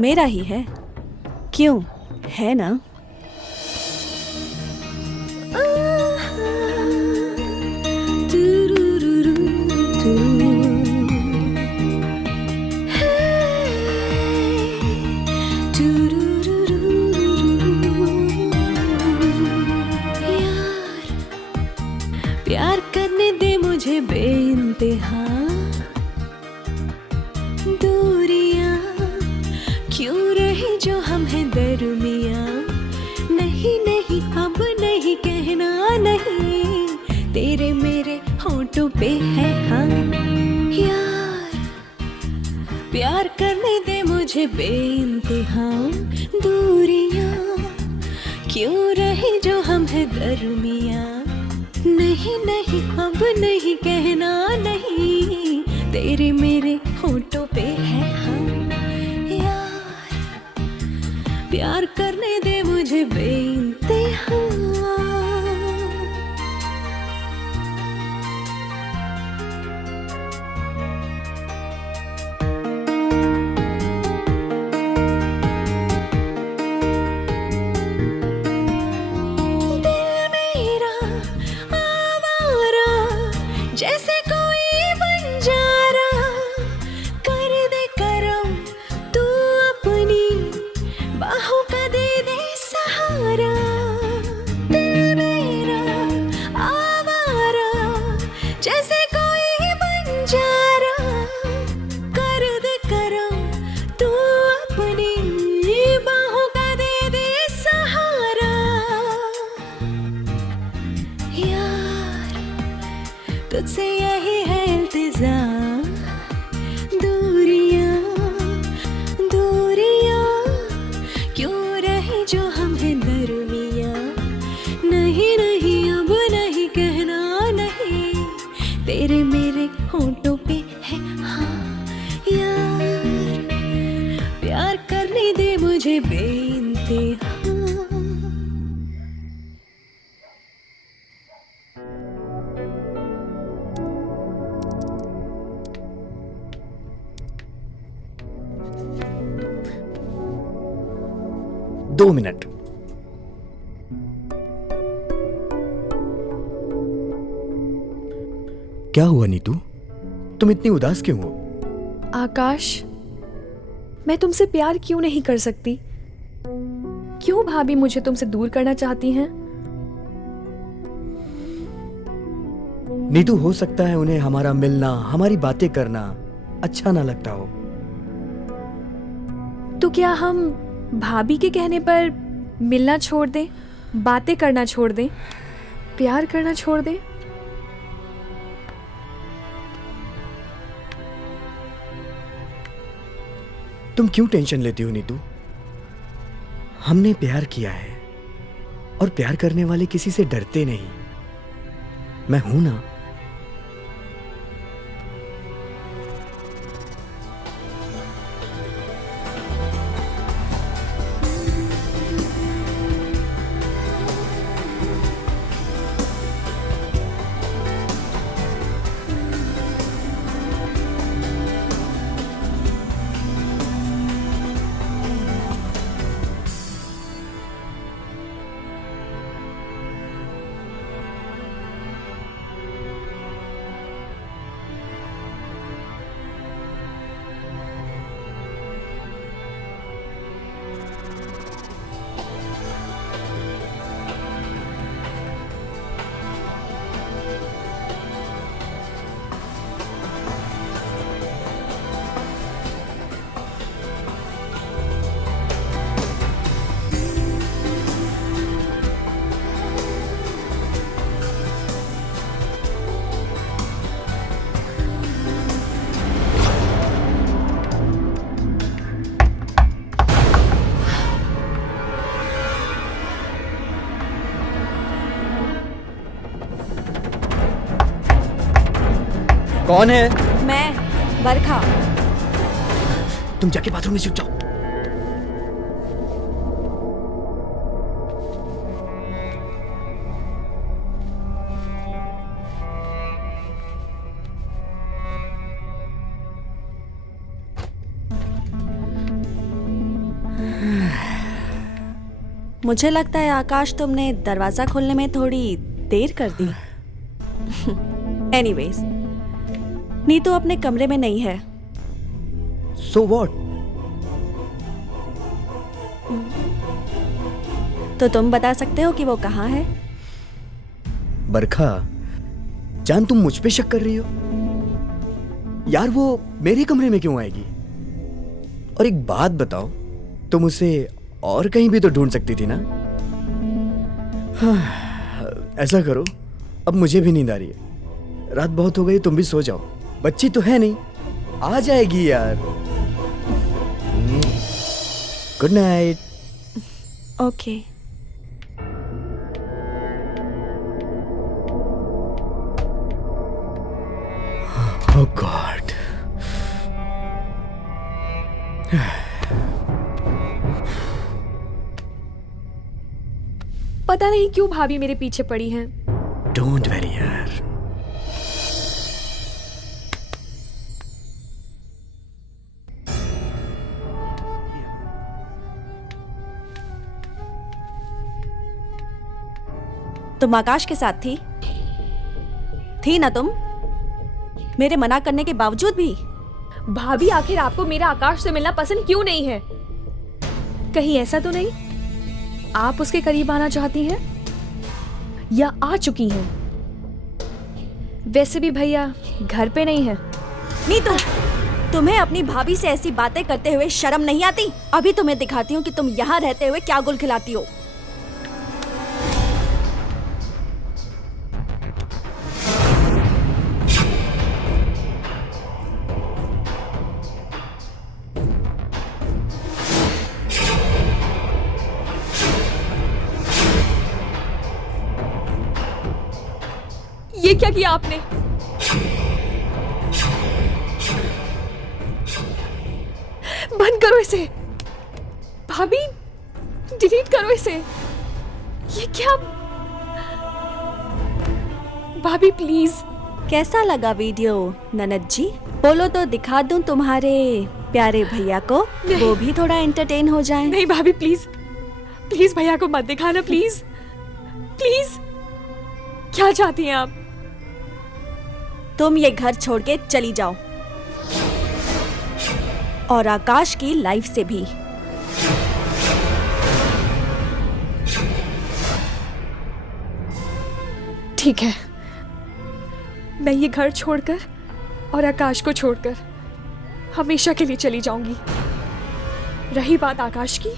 मेरा ही है। क्यों, है ना? प्यार करने दे मुझे बेइंतहा, दूरियां क्यों रही जो हम हैं दरमियां। नहीं नहीं अब नहीं कहना नहीं, तेरे मेरे होठों पे है हाँ। यार प्यार करने दे मुझे बेइंतहा, दूरियां क्यों रहे जो हम है दरमिया। नहीं नहीं अब नहीं कहना नहीं, तेरे मेरे होठों पे है हाँ यार। प्यार करने दे मुझे बेइंतहा। जैसे कोई बंजारा, कर दे करम तू अपनी बाहों का दे दे सहारा। दिल मेरा आवारा, जैसे कोई बंजारा, कर दे करम तू अपनी बाहों का दे दे सहारा। यार तुझसे यही है इल्तिज़ाम, दूरियां दूरियां क्यों रहे जो हम हैं दरमिया। नहीं नहीं अब नहीं कहना नहीं, तेरे मेरे होठों पे है हाँ यार। प्यार करने दे मुझे बेइंतहा। 2 मिनट। क्या हुआ नीतू, तुम इतनी उदास क्यों हो? आकाश, मैं तुमसे प्यार क्यों नहीं कर सकती? क्यों भाभी मुझे तुमसे दूर करना चाहती हैं? नीतू, हो सकता है उन्हें हमारा मिलना, हमारी बातें करना अच्छा ना लगता हो। तो क्या हम भाभी के कहने पर मिलना छोड़ दें, बातें करना छोड़ दें, प्यार करना छोड़ दें? तुम क्यों टेंशन लेती हो नीतू? हमने प्यार किया है और प्यार करने वाले किसी से डरते नहीं। मैं हूं ना। कौन है? मैं बरखा। तुम जाके बाथरूम में छुप जाओ। मुझे लगता है आकाश, तुमने दरवाजा खोलने में थोड़ी देर कर दी। एनीवेज, नीतू अपने कमरे में नहीं है। So what? तो तुम बता सकते हो कि वो कहाँ है? बरखा जान, तुम मुझ पे शक कर रही हो? यार वो मेरे कमरे में क्यों आएगी? और एक बात बताओ, तुम उसे और कहीं भी तो ढूंढ सकती थी ना? हाँ, ऐसा करो, अब मुझे भी नींद आ रही है। रात बहुत हो गई, तुम भी सो जाओ। बच्ची तो है नहीं, आ जाएगी यार। Good night. ओके। पता नहीं क्यों भाभी मेरे पीछे पड़ी हैं। डोंट वरी यार। तुम आकाश के साथ थी ना तुम, मेरे मना करने के बावजूद भी? भाभी आखिर आपको मेरा आकाश से मिलना पसंद क्यों नहीं है? कहीं ऐसा तो नहीं आप उसके करीब आना चाहती हैं या आ चुकी हैं? वैसे भी भैया घर पे नहीं है। नीतू, तुम्हें अपनी भाभी से ऐसी बातें करते हुए शर्म नहीं आती? अभी तुम्हें दिखाती हूँ कि तुम यहाँ रहते हुए क्या गुल खिलाती हो। ये क्या किया आपने? बंद करो इसे भाभी, डिलीट करो इसे। ये क्या? भाभी प्लीज। कैसा लगा वीडियो ननद जी? बोलो तो दिखा दूं तुम्हारे प्यारे भैया को, वो भी थोड़ा एंटरटेन हो जाए। नहीं भाभी प्लीज, प्लीज भैया को मत दिखाना प्लीज, प्लीज। क्या चाहती हैं आप? तुम ये घर छोड़ के चली जाओ, और आकाश की लाइफ से भी। ठीक है, मैं ये घर छोड़कर और आकाश को छोड़कर हमेशा के लिए चली जाऊंगी। रही बात आकाश की,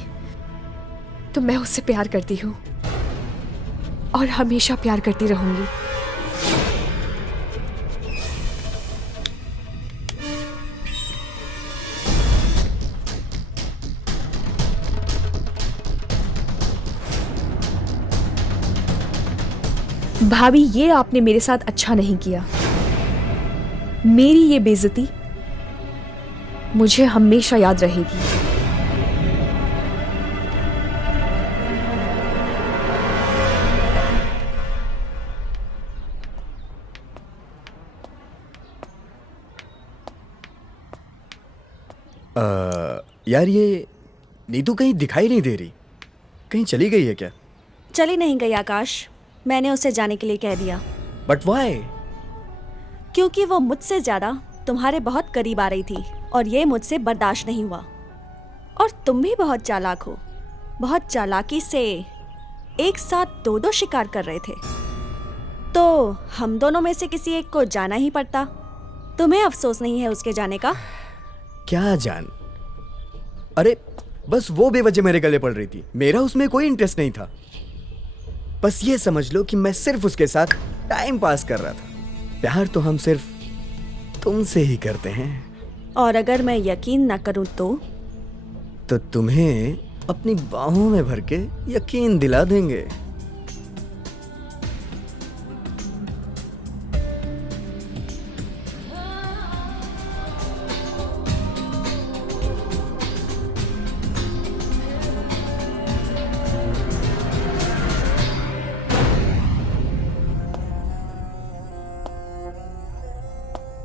तो मैं उससे प्यार करती हूँ और हमेशा प्यार करती रहूंगी। भाभी, ये आपने मेरे साथ अच्छा नहीं किया। मेरी ये बेइज्जती मुझे हमेशा याद रहेगी। यार ये नीतू कहीं दिखाई नहीं दे रही, कहीं चली गई है क्या? चली नहीं गई आकाश, मैंने उसे जाने के लिए कह दिया। But why? क्योंकि वो मुझसे ज्यादा तुम्हारे बहुत करीब आ रही थी और ये मुझसे बर्दाश्त नहीं हुआ। और तुम भी बहुत चालाक हो, बहुत चालाकी से एक साथ दो दो शिकार कर रहे थे, तो हम दोनों में से किसी एक को जाना ही पड़ता। तुम्हें अफसोस नहीं है उसके जाने का? क्या जान, अरे बस वो बेवजह मेरे गले पड़ रही थी, मेरा उसमें कोई इंटरेस्ट नहीं था। बस ये समझ लो कि मैं सिर्फ उसके साथ टाइम पास कर रहा था। प्यार तो हम सिर्फ तुमसे ही करते हैं। और अगर मैं यकीन न करूं तो तुम्हें अपनी बाहों में भर के यकीन दिला देंगे।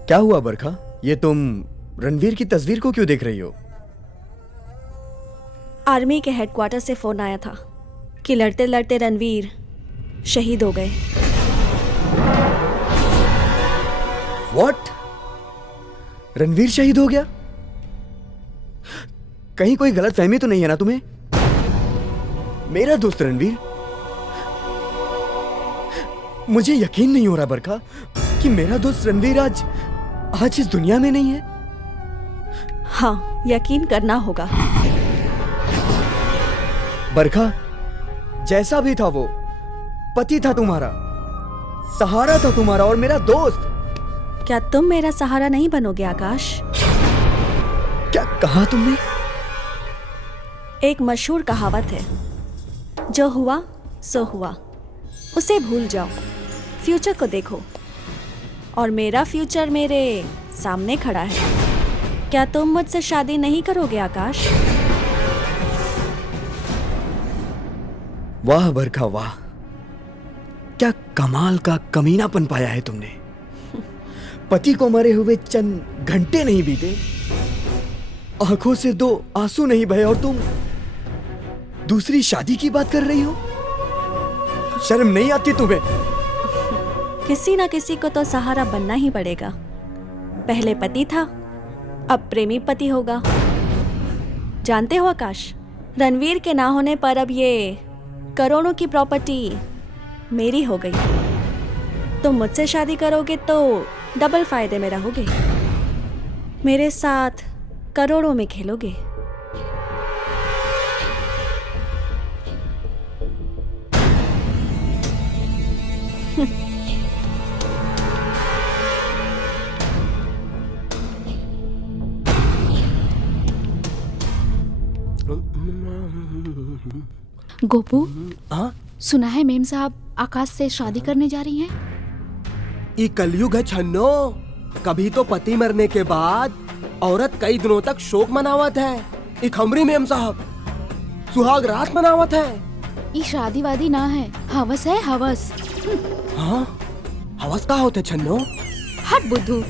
क्या हुआ बरखा, ये तुम रणवीर की तस्वीर को क्यों देख रही हो? आर्मी के हेडक्वार्टर से फोन आया था कि लड़ते लड़ते रणवीर शहीद हो गए। What? रणवीर शहीद हो गया? कहीं कोई गलत फहमी तो नहीं है ना तुम्हें? मेरा दोस्त रणवीर? मुझे यकीन नहीं हो रहा बरखा कि मेरा दोस्त रणवीर आज इस दुनिया में नहीं है। हाँ, यकीन करना होगा। बरखा, जैसा भी था वो पति था तुम्हारा, सहारा था तुम्हारा और मेरा दोस्त। क्या तुम मेरा सहारा नहीं बनोगे आकाश? क्या कहा तुमने? एक मशहूर कहावत है, जो हुआ सो हुआ, उसे भूल जाओ, फ्यूचर को देखो। और मेरा फ्यूचर मेरे सामने खड़ा है। क्या तुम मुझसे शादी नहीं करोगे आकाश? वाह बरखा वाह, क्या कमाल का कमीनापन पाया है तुमने। पति को मरे हुए चंद घंटे नहीं बीते, आंखों से 2 आंसू नहीं बहे और तुम दूसरी शादी की बात कर रही हो। शर्म नहीं आती तुम्हें? किसी ना किसी को तो सहारा बनना ही पड़ेगा। पहले पति था, अब प्रेमी पति होगा। जानते हो आकाश, रणवीर के ना होने पर अब ये करोड़ों की प्रॉपर्टी मेरी हो गई। तुम मुझसे शादी करोगे तो डबल फायदे में रहोगे, मेरे साथ करोड़ों में खेलोगे। गोपू, हाँ, सुना है मेम साहब आकाश से शादी करने जा रही हैं? ये कलयुग है छन्नो। कभी तो पति मरने के बाद औरत कई दिनों तक शोक मनावत है। एक हमरी मेम साहब सुहाग रात मनावत है। ये शादी वादी ना है, हवस है, हवस। हाँ, हवस का होते छन्नो? हट बुद्धू।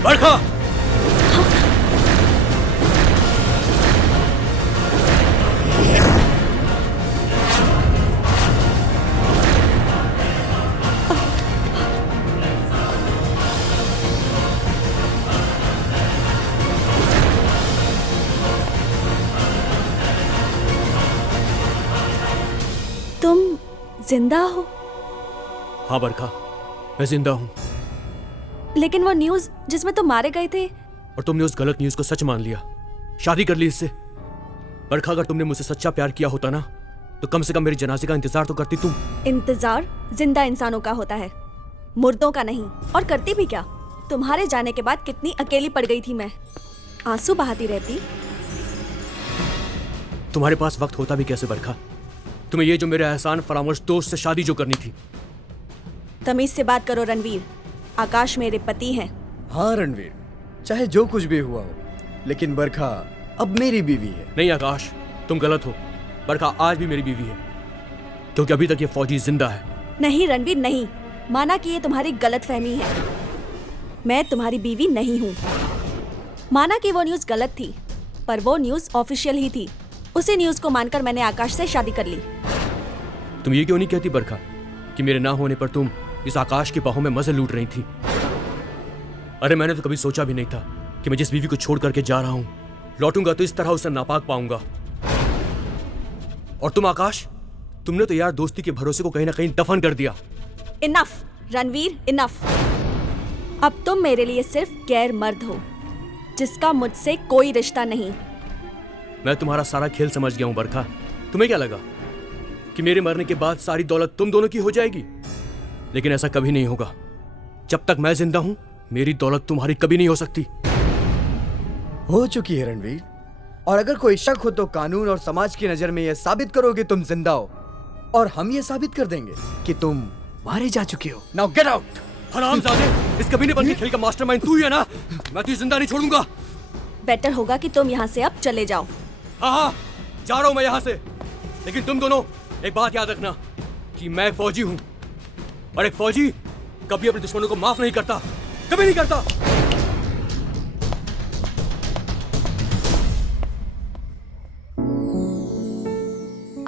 बरखा! तुम जिंदा हो? हाँ बरखा, मैं जिंदा हूँ। लेकिन वो न्यूज़ जिसमें तुम मारे गए थे। और तुमने उस गलत न्यूज को सच मान लिया, शादी कर ली इससे। बरखा, अगर तुमने मुझसे सच्चा प्यार किया होता ना, तो कम से कम मेरी जनाजे का इंतजार तो करती तुम। इंतजार जिंदा इंसानों का होता है, मुर्दों का नहीं। और करती भी क्या? तुम्हारे जाने के बाद कितनी अकेली पड़ गई थी मैं, आंसू बहाती रहती। तुम्हारे पास वक्त होता भी कैसे बरखा? तुम्हें ये जो मेरे एहसान फरामोश दोस्त से शादी जो करनी थी। तमीज से बात करो रणवीर, आकाश मेरे पति हैं। हाँ रणवीर, चाहे जो कुछ भी हुआ हो, लेकिन बरखा अब मेरी बीवी है। नहीं आकाश, तुम गलत हो। बरखा आज भी मेरी बीवी है, क्योंकि अभी तक ये फौजी जिंदा है। नहीं रणवीर नहीं, माना कि ये तुम्हारी गलत फहमी है। मैं तुम्हारी बीवी नहीं हूँ। माना कि वो न्यूज़ गलत थी, पर वो न्यूज़ ऑफिशियल ही थी। उसी न्यूज़ को मानकर मैंने आकाश से शादी कर ली। तुम ये क्यों नहीं कहती बरखा कि मेरे ना होने पर तुम इस आकाश की बाहों में मजे लूट रही थी? अरे मैंने तो कभी सोचा भी नहीं था कि मैं जिस बीवी को छोड़ करके जा रहा हूं, लौटूंगा तो इस तरह उसे नापाक पाऊंगा। और तुम आकाश, तुमने तो यार दोस्ती के भरोसे को कहीं ना कहीं दफन कर दिया। Enough Ranveer, enough. अब तुम मेरे लिए सिर्फ गैर मर्द हो, जिसका मुझसे कोई रिश्ता नहीं। मैं तुम्हारा सारा खेल समझ गया हूं बरखा। तुम्हें क्या लगा कि मेरे मरने के बाद सारी दौलत तुम दोनों की हो जाएगी? लेकिन ऐसा कभी नहीं होगा। जब तक मैं जिंदा हूं मेरी दौलत तुम्हारी कभी नहीं हो सकती। हो चुकी है रणवीर, और अगर कोई शक हो तो कानून और समाज की नजर में यह साबित करो कि तुम जिंदा हो, और हम ये साबित कर देंगे कि तुम मारे जा चुके हो। Now get out. हरामजादे, इस कमीनेपन के खेल का मास्टरमाइंड तू ही है ना? मैं तुझे जिंदा नहीं छोड़ूंगा। बेटर होगा कि तुम यहाँ से अब चले जाओ। हाँ, जा रहा हूं मैं यहाँ से। लेकिन तुम दोनों एक बात याद रखना कि मैं एक फौजी हूं, और एक फौजी कभी अपने दुश्मनों को माफ नहीं करता, कभी नहीं करता।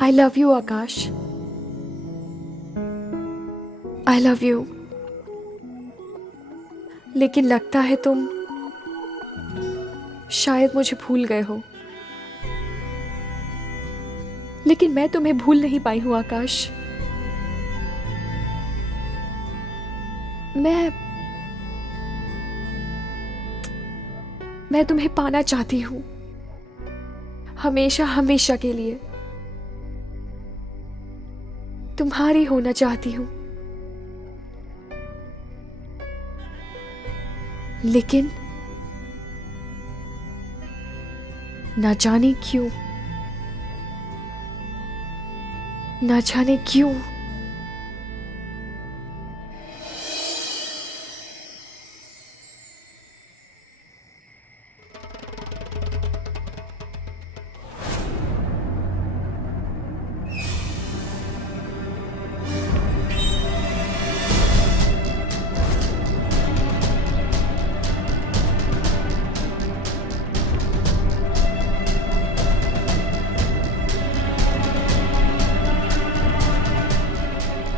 I love you, Akash. I love you। लेकिन लगता है तुम शायद मुझे भूल गए हो। लेकिन मैं तुम्हें भूल नहीं पाई हूं आकाश। मैं तुम्हें पाना चाहती हूं, हमेशा हमेशा के लिए तुम्हारी होना चाहती हूं। लेकिन ना जाने क्यों, ना जाने क्यों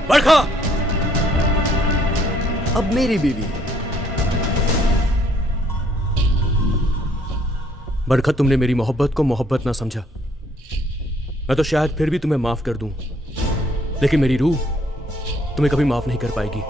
बरखा अब मेरी बीवी है। बरखा, तुमने मेरी मोहब्बत को मोहब्बत ना समझा। मैं तो शायद फिर भी तुम्हें माफ कर दूं, लेकिन मेरी रूह तुम्हें कभी माफ नहीं कर पाएगी।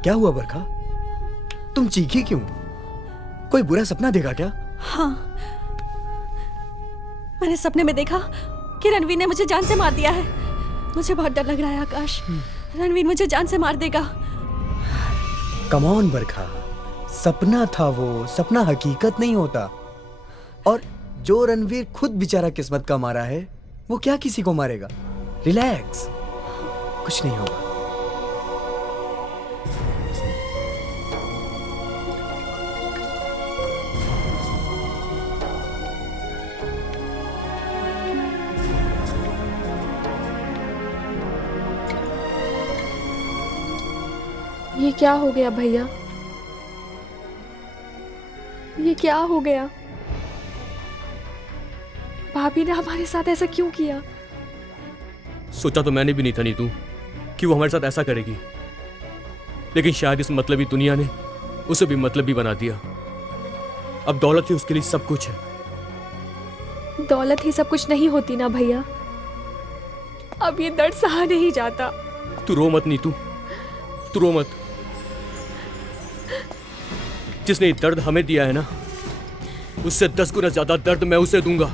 क्या हुआ बरखा, तुम चीखी क्यों? कोई बुरा सपना देखा क्या? हाँ, मैंने सपने में देखा कि रणवीर ने मुझे जान से मार दिया है। मुझे बहुत डर लग रहा है आकाश, रणवीर मुझे जान से मार देगा। कम ऑन बरखा, सपना था वो, सपना हकीकत नहीं होता। और जो रणवीर खुद बेचारा किस्मत का मारा है, वो क्या किसी को मारेगा? रिलैक्स, कुछ नहीं होगा। ये क्या हो गया भैया? ये क्या हो गया? भाभी ने हमारे साथ ऐसा क्यों किया? सोचा तो मैंने भी नहीं था नीतू कि वो हमारे साथ ऐसा करेगी, लेकिन शायद इस मतलबी दुनिया ने उसे भी मतलबी बना दिया। अब दौलत ही उसके लिए सब कुछ है। दौलत ही सब कुछ नहीं होती ना भैया। अब ये दर्द सहा नहीं जाता। तू रो मत नीतू, तू रो मत। जिसने ये दर्द हमें दिया है ना, उससे 10 गुना ज्यादा दर्द मैं उसे दूंगा।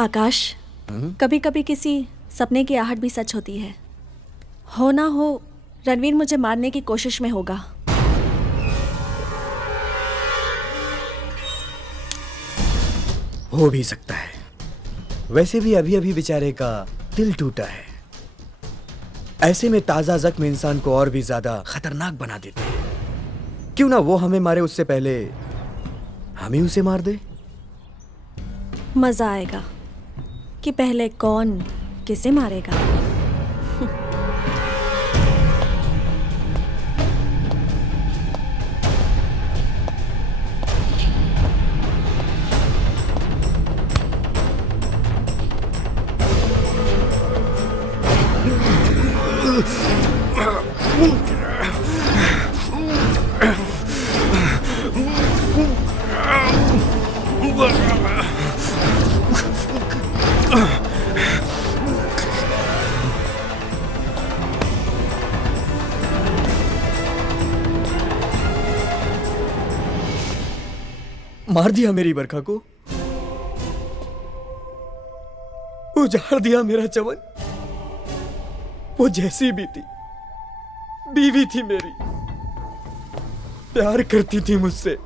आकाश, कभी कभी किसी सपने की आहट भी सच होती है। हो ना हो रणवीर मुझे मारने की कोशिश में होगा। हो भी सकता है। वैसे भी अभी अभी बेचारे का दिल टूटा है। ऐसे में ताजा जख्म इंसान को और भी ज्यादा खतरनाक बना देते हैं। क्यों ना वो हमें मारे उससे पहले हम ही उसे मार दे। मजा आएगा कि पहले कौन किसे मारेगा? मार दिया मेरी बरखा को, उजाड़ दिया मेरा चमन। वो जैसी भी थी, बीवी थी मेरी, प्यार करती थी मुझसे।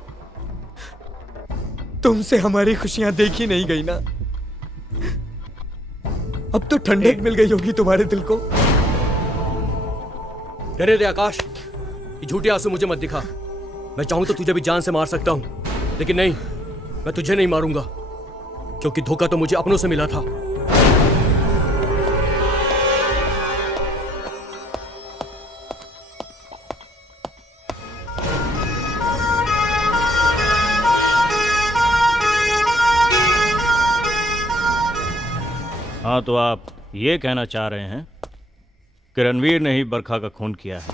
तुमसे हमारी खुशियां देखी नहीं गई ना। अब तो ठंडक मिल गई होगी तुम्हारे दिल को। रहने दे आकाश, ये झूठे आंसू मुझे मत दिखा। मैं चाहूं तो तुझे भी जान से मार सकता हूं, लेकिन नहीं, मैं तुझे नहीं मारूंगा, क्योंकि धोखा तो मुझे अपनों से मिला था। हाँ, तो आप ये कहना चाह रहे हैं कि रणवीर ने ही बरखा का खून किया है?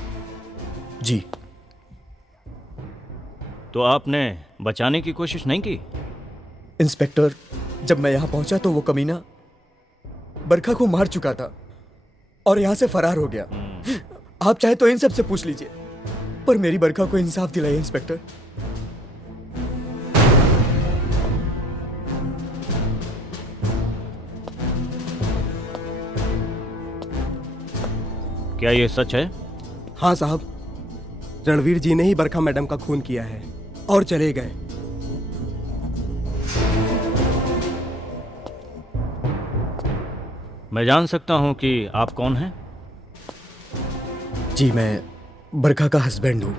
जी। तो आपने बचाने की कोशिश नहीं की? इंस्पेक्टर, जब मैं यहां पहुंचा तो वो कमीना बरखा को मार चुका था और यहां से फरार हो गया। आप चाहे तो इन सब से पूछ लीजिए, पर मेरी बरखा को इंसाफ दिलाइए इंस्पेक्टर। क्या ये सच है? हाँ साहब, रणवीर जी ने ही बरखा मैडम का खून किया है और चले गए। मैं जान सकता हूं कि आप कौन हैं? जी, मैं बरखा का हस्बैंड हूं।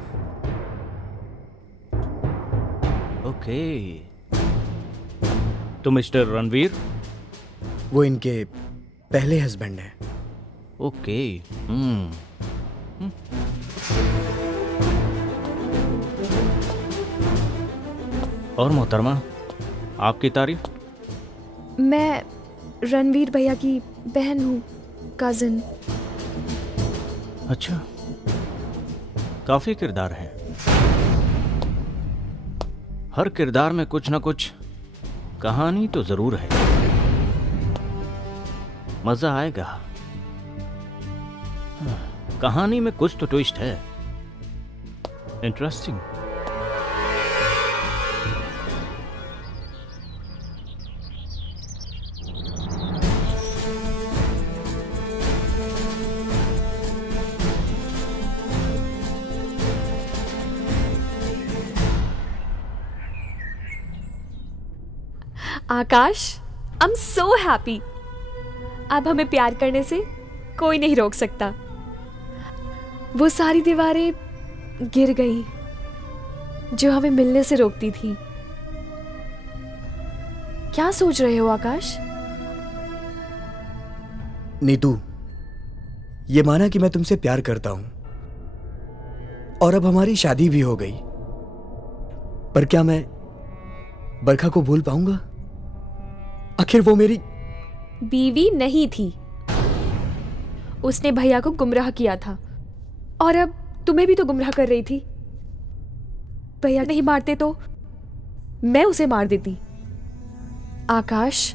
ओके, तो मिस्टर रणवीर? वो इनके पहले हस्बैंड हैं। ओके। और मोहतरमा, आपकी तारीफ? मैं रणवीर भैया की बहन हूँ, कजिन। अच्छा, काफी किरदार हैं। हर किरदार में कुछ ना कुछ कहानी तो जरूर है। मजा आएगा। कहानी में कुछ तो ट्विस्ट है। Interesting. Akash, I am so happy. अब हमें प्यार करने से कोई नहीं रोक सकता। वो सारी दीवारें गिर गई जो हमें मिलने से रोकती थी। क्या सोच रहे हो आकाश? नीतू, ये माना कि मैं तुमसे प्यार करता हूं और अब हमारी शादी भी हो गई, पर क्या मैं बरखा को भूल पाऊंगा? आखिर वो मेरी बीवी नहीं थी। उसने भैया को गुमराह किया था और अब तुम्हें भी तो गुमराह कर रही थी। भैया नहीं मारते तो मैं उसे मार देती। आकाश,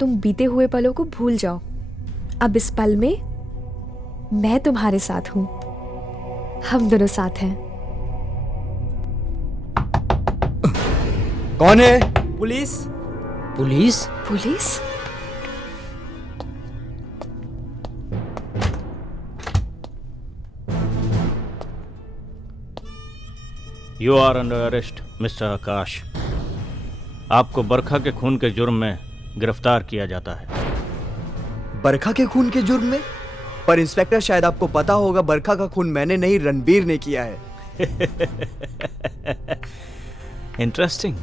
तुम बीते हुए पलों को भूल जाओ। अब इस पल में मैं तुम्हारे साथ हूं। हम दोनों साथ हैं। कौन है? Police. Police? Police? You are under arrest mister Akash. आपको बरखा के खून के जुर्म में गिरफ्तार किया जाता है। बरखा के खून के जुर्म में? पर इंस्पेक्टर, शायद आपको पता होगा बरखा का खून मैंने नहीं, रणवीर ने किया है। इंटरेस्टिंग।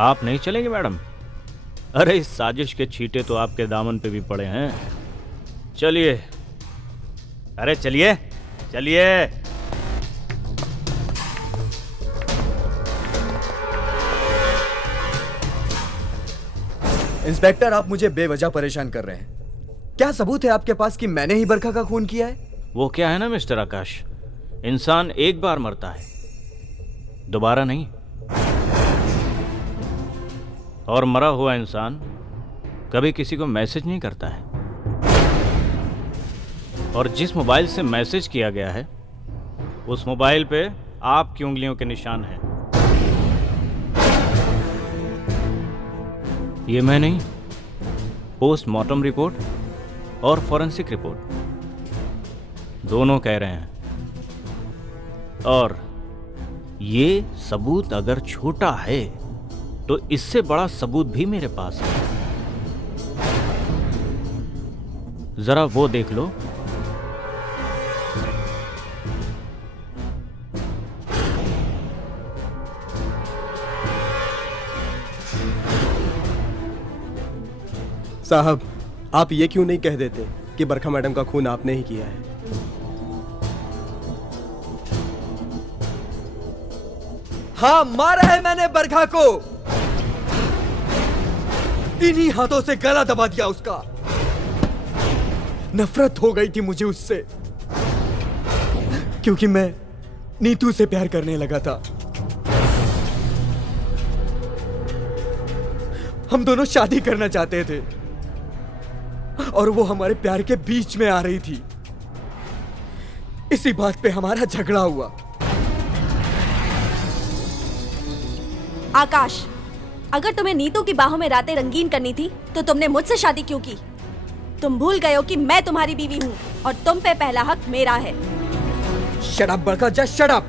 आप नहीं चलेंगे मैडम? अरे इस साजिश के छींटे तो आपके दामन पे भी पड़े हैं। चलिए, अरे चलिए चलिए। इंस्पेक्टर, आप मुझे बेवजह परेशान कर रहे हैं। क्या सबूत है आपके पास कि मैंने ही बरखा का खून किया है? वो क्या है ना मिस्टर आकाश, इंसान एक बार मरता है, दोबारा नहीं। और मरा हुआ इंसान कभी किसी को मैसेज नहीं करता है। और जिस मोबाइल से मैसेज किया गया है उस मोबाइल पे आपकी उंगलियों के निशान हैं। ये मैं नहीं, पोस्टमार्टम रिपोर्ट और फॉरेंसिक रिपोर्ट दोनों कह रहे हैं। और ये सबूत अगर छोटा है तो इससे बड़ा सबूत भी मेरे पास है। जरा वो देख लो। साहब, आप ये क्यों नहीं कह देते कि बरखा मैडम का खून आपने ही किया है? हाँ, मारा है मैंने बरखा को। इन्हीं हाथों से गला दबा दिया उसका। नफरत हो गई थी मुझे उससे, क्योंकि मैं नीतू से प्यार करने लगा था। हम दोनों शादी करना चाहते थे और वो हमारे प्यार के बीच में आ रही थी। इसी बात पे हमारा झगड़ा हुआ। आकाश, अगर तुम्हें नीतू की बाहों में रातें रंगीन करनी थी तो तुमने मुझसे शादी क्यों की? तुम भूल गए हो कि मैं तुम्हारी बीवी हूँ और तुम पे पहला हक मेरा है। शट अप बरखा, जस्ट शट अप।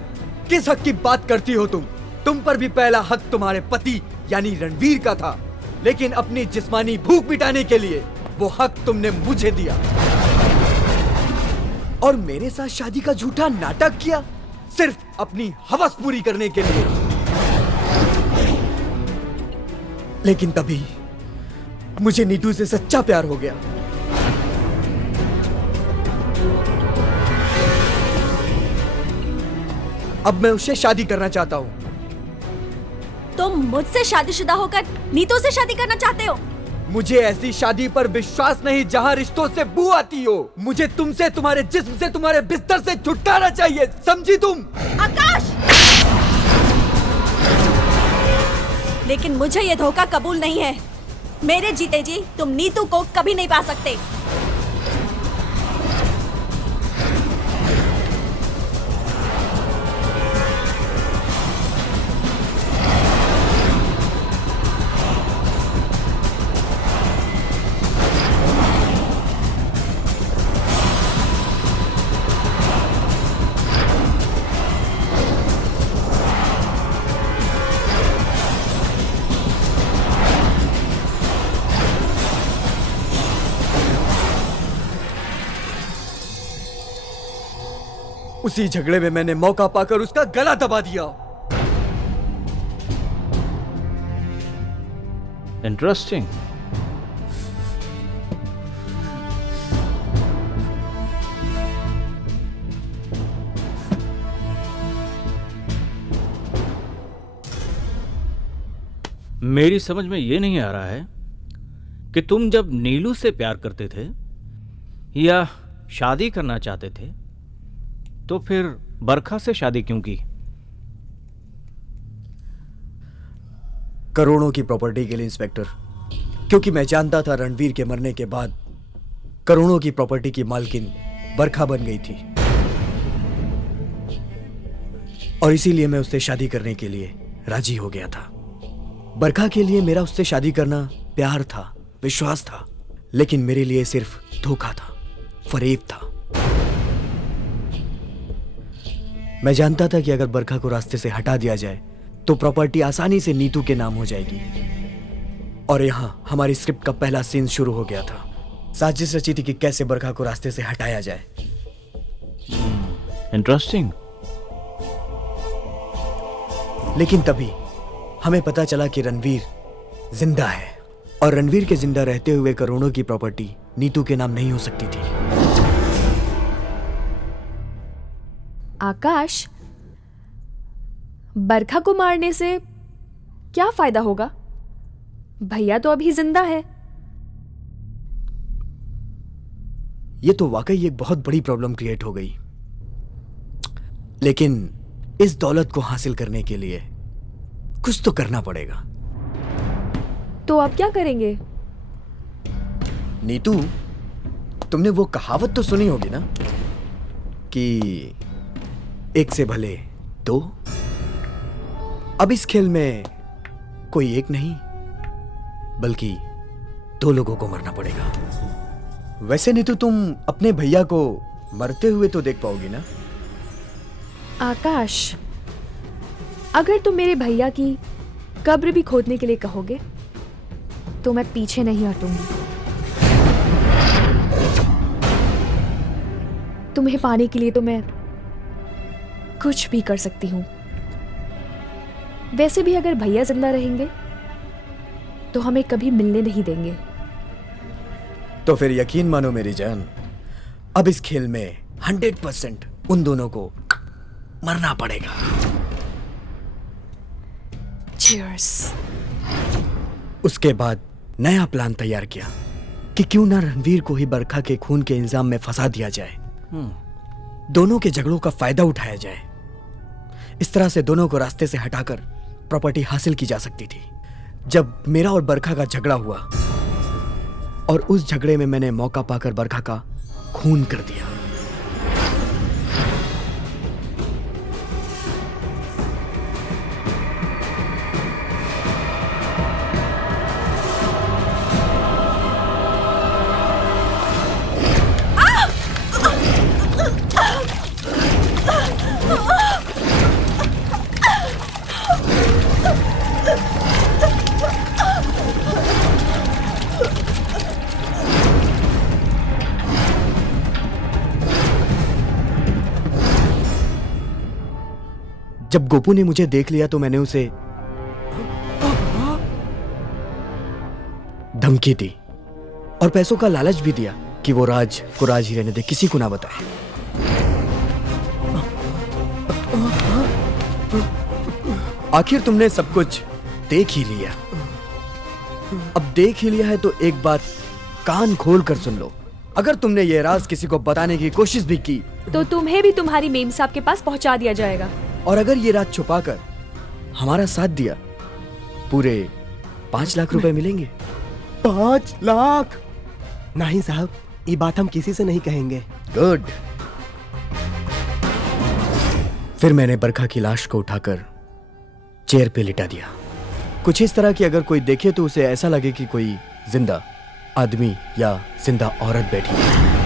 किस हक की बात करती हो तुम? तुम पर भी पहला हक तुम्हारे पति यानी रणवीर का था, लेकिन अपनी जिस्मानी भूख मिटाने के लिए वो हक तुमने मुझे दिया और मेरे साथ शादी का झूठा नाटक किया सिर्फ अपनी हवस पूरी करने के लिए। लेकिन तभी मुझे नीतू से सच्चा प्यार हो गया। अब मैं उससे शादी करना चाहता हूँ। तुम मुझसे शादीशुदा होकर नीतू से शादी करना चाहते हो? मुझे ऐसी शादी पर विश्वास नहीं जहाँ रिश्तों से बू आती हो। मुझे तुमसे, तुम्हारे जिस्म से, तुम्हारे बिस्तर से छुटकारा चाहिए, समझी तुम? आकाश! लेकिन मुझे ये धोखा कबूल नहीं है। मेरे जीते जी तुम नीतू को कभी नहीं पा सकते। उसी झगड़े में मैंने मौका पाकर उसका गला दबा दिया। इंटरेस्टिंग। मेरी समझ में यह नहीं आ रहा है कि तुम जब नीलू से प्यार करते थे या शादी करना चाहते थे तो फिर बरखा से शादी क्यों की? करोड़ों की प्रॉपर्टी के लिए इंस्पेक्टर, क्योंकि मैं जानता था रणवीर के मरने के बाद करोड़ों की प्रॉपर्टी की मालकिन बरखा बन गई थी और इसीलिए मैं उससे शादी करने के लिए राजी हो गया था। बरखा के लिए मेरा उससे शादी करना प्यार था, विश्वास था, लेकिन मेरे लिए सिर्फ धोखा था, फरेब था। मैं जानता था कि अगर बरखा को रास्ते से हटा दिया जाए तो प्रॉपर्टी आसानी से नीतू के नाम हो जाएगी। और यहां हमारी स्क्रिप्ट का पहला सीन शुरू हो गया था। साजिश रची थी कि कैसे बरखा को रास्ते से हटाया जाए। इंटरेस्टिंग। लेकिन तभी हमें पता चला कि रणवीर जिंदा है और रणवीर के जिंदा रहते हुए करोड़ों की प्रॉपर्टी नीतू के नाम नहीं हो सकती थी। आकाश, बरखा को मारने से क्या फायदा होगा? भैया तो अभी जिंदा है। ये तो वाकई एक बहुत बड़ी प्रॉब्लम क्रिएट हो गई, लेकिन इस दौलत को हासिल करने के लिए कुछ तो करना पड़ेगा। तो आप क्या करेंगे? नीतू, तुमने वो कहावत तो सुनी होगी ना कि एक से भले दो। अब इस खेल में कोई एक नहीं बल्कि दो लोगों को मरना पड़ेगा। वैसे नीतू, तुम अपने भैया को मरते हुए तो देख पाओगी ना? आकाश, अगर तुम मेरे भैया की कब्र भी खोदने के लिए कहोगे तो मैं पीछे नहीं हटूंगी। तुम्हें पाने के लिए तो मैं कुछ भी कर सकती हूं। वैसे भी अगर भैया जिंदा रहेंगे तो हमें कभी मिलने नहीं देंगे। तो फिर यकीन मानो मेरी जान, अब इस खेल में 100% उन दोनों को मरना पड़ेगा। Cheers। उसके बाद नया प्लान तैयार किया कि क्यों ना रणवीर को ही बरखा के खून के इल्जाम में फंसा दिया जाए। दोनों के झगड़ों का फायदा उठाया जाए। इस तरह से दोनों को रास्ते से हटाकर प्रॉपर्टी हासिल की जा सकती थी। जब मेरा और बरखा का झगड़ा हुआ और उस झगड़े में मैंने मौका पाकर बरखा का खून कर दिया। जब गोपू ने मुझे देख लिया तो मैंने उसे धमकी दी और पैसों का लालच भी दिया कि वो राज को राज ही रहने दे, किसी को ना बताए। आखिर तुमने सब कुछ देख ही लिया। अब देख ही लिया है तो एक बात कान खोल कर सुन लो। अगर तुमने ये राज किसी को बताने की कोशिश भी की तो तुम्हें भी तुम्हारी मेम साहब के पास पहुंचा दिया जाएगा। और अगर ये रात छुपाकर हमारा साथ दिया, पूरे 5 लाख रुपए मिलेंगे। 5 लाख? नहीं साहब, ये बात हम किसी से नहीं कहेंगे। गुड। फिर मैंने बरखा की लाश को उठाकर चेयर पे लिटा दिया, कुछ इस तरह कि अगर कोई देखे तो उसे ऐसा लगे कि कोई जिंदा आदमी या जिंदा औरत बैठी है।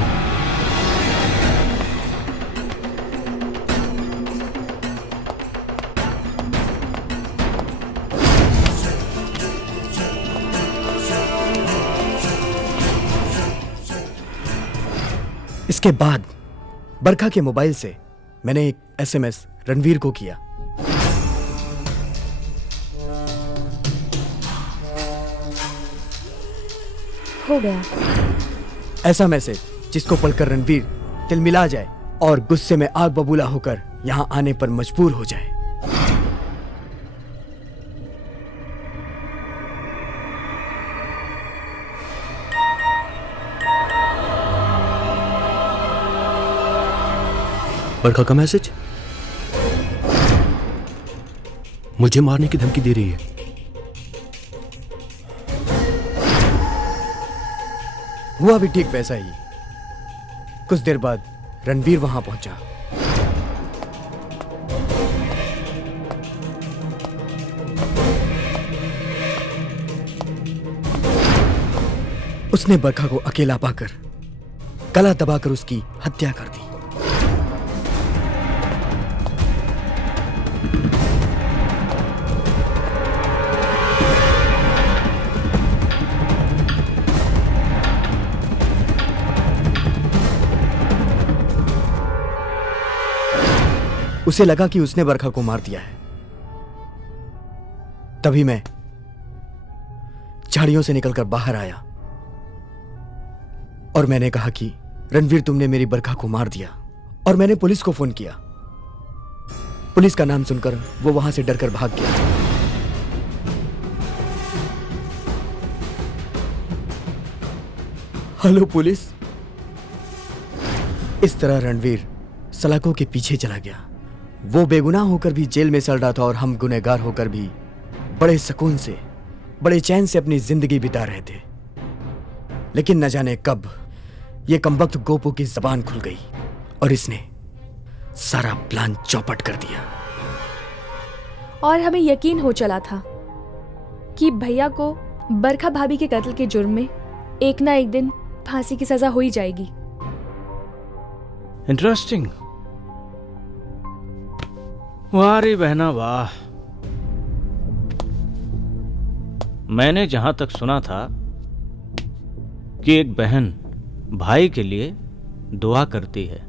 इसके बाद बरखा के मोबाइल से मैंने एक एसएमएस रणवीर को किया। हो गया। ऐसा मैसेज जिसको पढ़कर रणवीर तिलमिला जाए और गुस्से में आग बबूला होकर यहां आने पर मजबूर हो जाए। बरखा का मैसेज मुझे मारने की धमकी दे रही है। हुआ भी ठीक वैसा ही। कुछ देर बाद रणवीर वहां पहुंचा। उसने बरखा को अकेला पाकर गला दबाकर उसकी हत्या कर दी। उसे लगा कि उसने बरखा को मार दिया है। तभी मैं झाड़ियों से निकलकर बाहर आया और मैंने कहा कि रणवीर, तुमने मेरी बरखा को मार दिया। और मैंने पुलिस को फोन किया। पुलिस का नाम सुनकर वो वहां से डरकर भाग गया। Hello police. इस तरह रणवीर सलाखों के पीछे चला गया। वो बेगुनाह होकर भी जेल में सड़ रहा था और हम गुनहगार होकर भी बड़े सुकून से, बड़े चैन से अपनी जिंदगी बिता रहे थे। लेकिन न जाने कब ये कमबख्त गोपू की जबान खुल गई और इसने सारा प्लान चौपट कर दिया। और हमें यकीन हो चला था कि भैया को बरखा भाभी के कत्ल के जुर्म में एक ना एक दिन फांसी की सजा हो ही जाएगी। इंटरेस्टिंग। वाह रे बहना वाह। मैंने जहां तक सुना था कि एक बहन भाई के लिए दुआ करती है,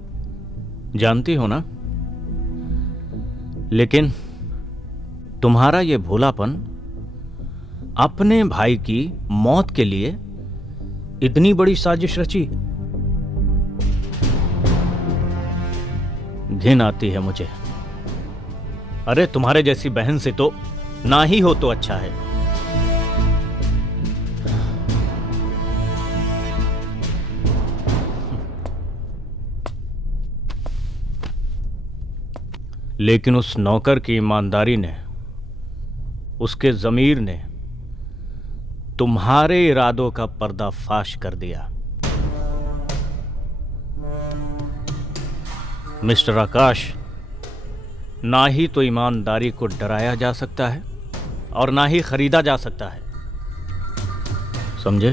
जानती हो ना? लेकिन तुम्हारा ये भोलापन अपने भाई की मौत के लिए इतनी बड़ी साजिश रची। घिन आती है मुझे। अरे तुम्हारे जैसी बहन से तो ना ही हो तो अच्छा है। लेकिन उस नौकर की ईमानदारी ने, उसके ज़मीर ने तुम्हारे इरादों का पर्दाफाश कर दिया। मिस्टर आकाश, ना ही तो ईमानदारी को डराया जा सकता है और ना ही खरीदा जा सकता है, समझे?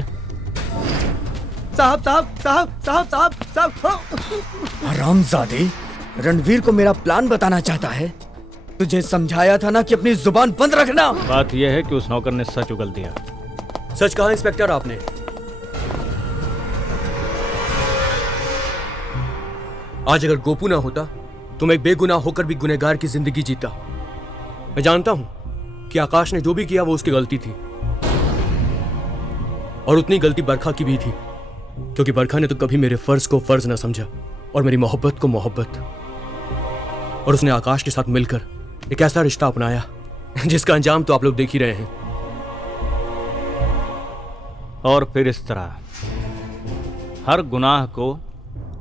साहब साहब साहब साहब साहब साहब। हरामजादे, रणवीर को मेरा प्लान बताना चाहता है। तुझे समझाया था ना कि अपनी जुबान बंद रखना। बात यह है कि उस नौकर ने सच उगल दिया। सच कहा इंस्पेक्टर आपने? आज अगर गोपू ना होता तो मैं एक बेगुनाह होकर भी गुनहगार की जिंदगी जीता। मैं जानता हूं कि आकाश ने जो भी किया वो उसकी गलती थी, और उतनी गलती बरखा की भी थी, क्योंकि बरखा ने तो कभी मेरे फर्ज को फर्ज ना समझा और मेरी मोहब्बत को मोहब्बत। और उसने आकाश के साथ मिलकर एक ऐसा रिश्ता अपनाया जिसका अंजाम तो आप लोग देख ही रहे हैं। और फिर इस तरह हर गुनाह को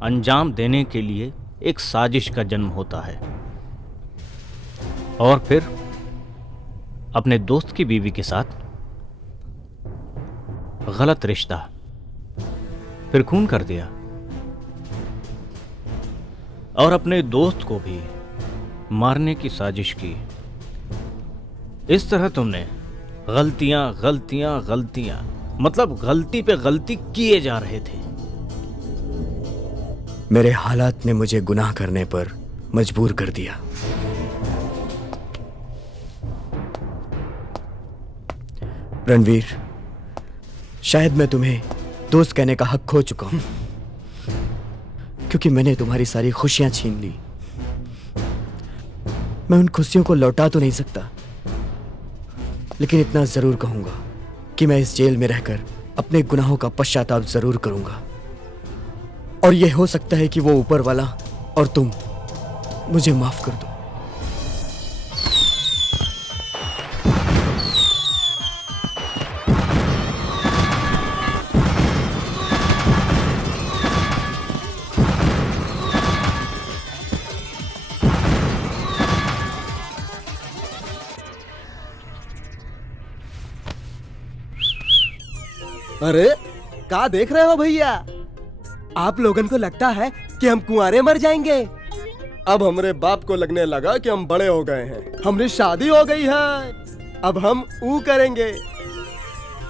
अंजाम देने के लिए एक साजिश का जन्म होता है। और फिर अपने दोस्त की बीवी के साथ गलत रिश्ता, फिर खून कर दिया। और अपने दोस्त को भी मारने की साजिश की। इस तरह तुमने गलतियां गलतियां गलतियां, मतलब गलती पे गलती किए जा रहे थे। मेरे हालात ने मुझे गुनाह करने पर मजबूर कर दिया। रणवीर, शायद मैं तुम्हें दोस्त कहने का हक खो चुका हूं, क्योंकि मैंने तुम्हारी सारी खुशियां छीन ली। मैं उन खुशियों को लौटा तो नहीं सकता, लेकिन इतना जरूर कहूंगा कि मैं इस जेल में रहकर अपने गुनाहों का पश्चाताप जरूर करूंगा। और यह हो सकता है कि वो ऊपर वाला और तुम मुझे माफ कर दो। अरे क्या देख रहे हो भैया? आप लोगन को लगता है कि हम कुंवारे मर जाएंगे। अब हमरे बाप को लगने लगा कि हम बड़े हो गए हैं, हमारी शादी हो गई है, अब हम ऊ करेंगे।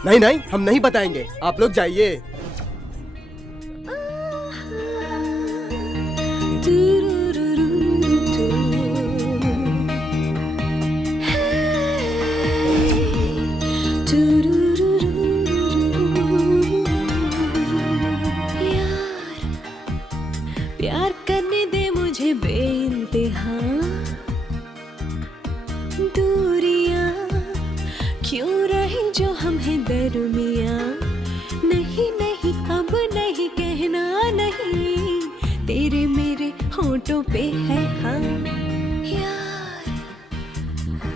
नहीं नहीं, हम नहीं बताएंगे, आप लोग जाइए। प्यार करने दे मुझे बेइंतहा। दूरियां क्यों रही जो हम हैं दरमियां। होठों पे है हाँ यार,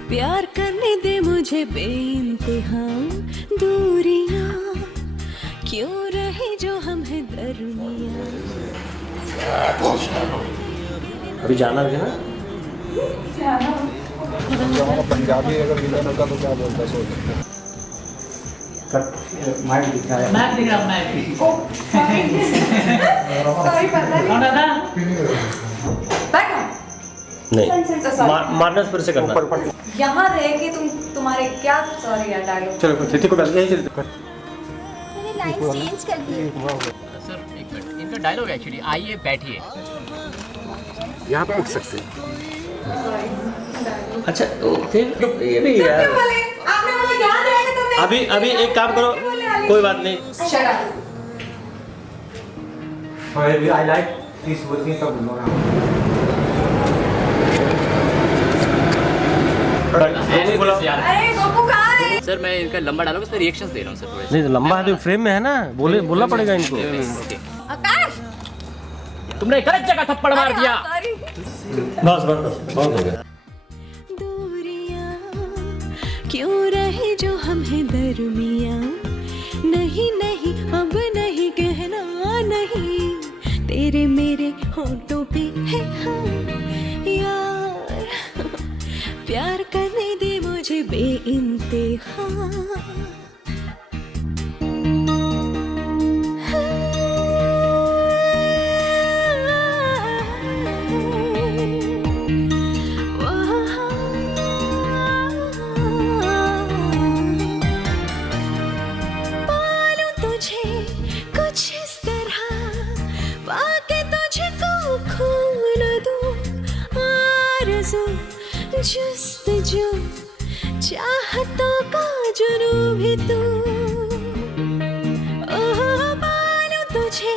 प्यार करने दे मुझे बेइंतहा, दूरियां क्यों रहे जो हम है दरमियां। अभी जाना है ना? पंजाबी अगर विलन होता तो क्या बोलता सोच। मैप दिख रहा है। मैप दिख रहा है, मैप। सॉरी पता नहीं मारना फिर से करना। यहाँ रह के तुम्हारे क्या सॉरी यार डायलॉग। चलो तिथि को पहले यही चलते। मैंने लाइंस चेंज कर दी। सर एक मिनट, इनका डायलॉग एक्चुअली, आइए बैठिए। यहाँ पे उठ सकते हैं। अच्छा तो फिर ये भी यार। आपने बोला यहाँ रहेंगे तो अभी एक काम करो, कोई बात नहीं। Shut up. I like this working का बोलना। अरे गोपू कहाँ है? सर मैं इनका लंबा डायलॉग, इस पे रिएक्शंस दे रहा हूँ सर थोड़े से। नहीं लंबा है तो फ्रेम में है ना, बोलना पड़ेगा इनको। आकाश तुमने गलत जगह थप्पड़ मार दिया। सॉरी। बस बहुत हो गया। दूरियां क्यों रहे जो हम है दरमियां, नहीं नहीं अब नहीं कहना नहीं, तेरे मेरे होठों पे है हाँ यार, प्यार करने दे मुझे बेइंतहा। पालूं तुझे कुछ इस तरह, पाके तुझको खोल दूं, आरज़ू जुस्तजू चाहतों का जुनून भी तू। ओह पालूं तुझे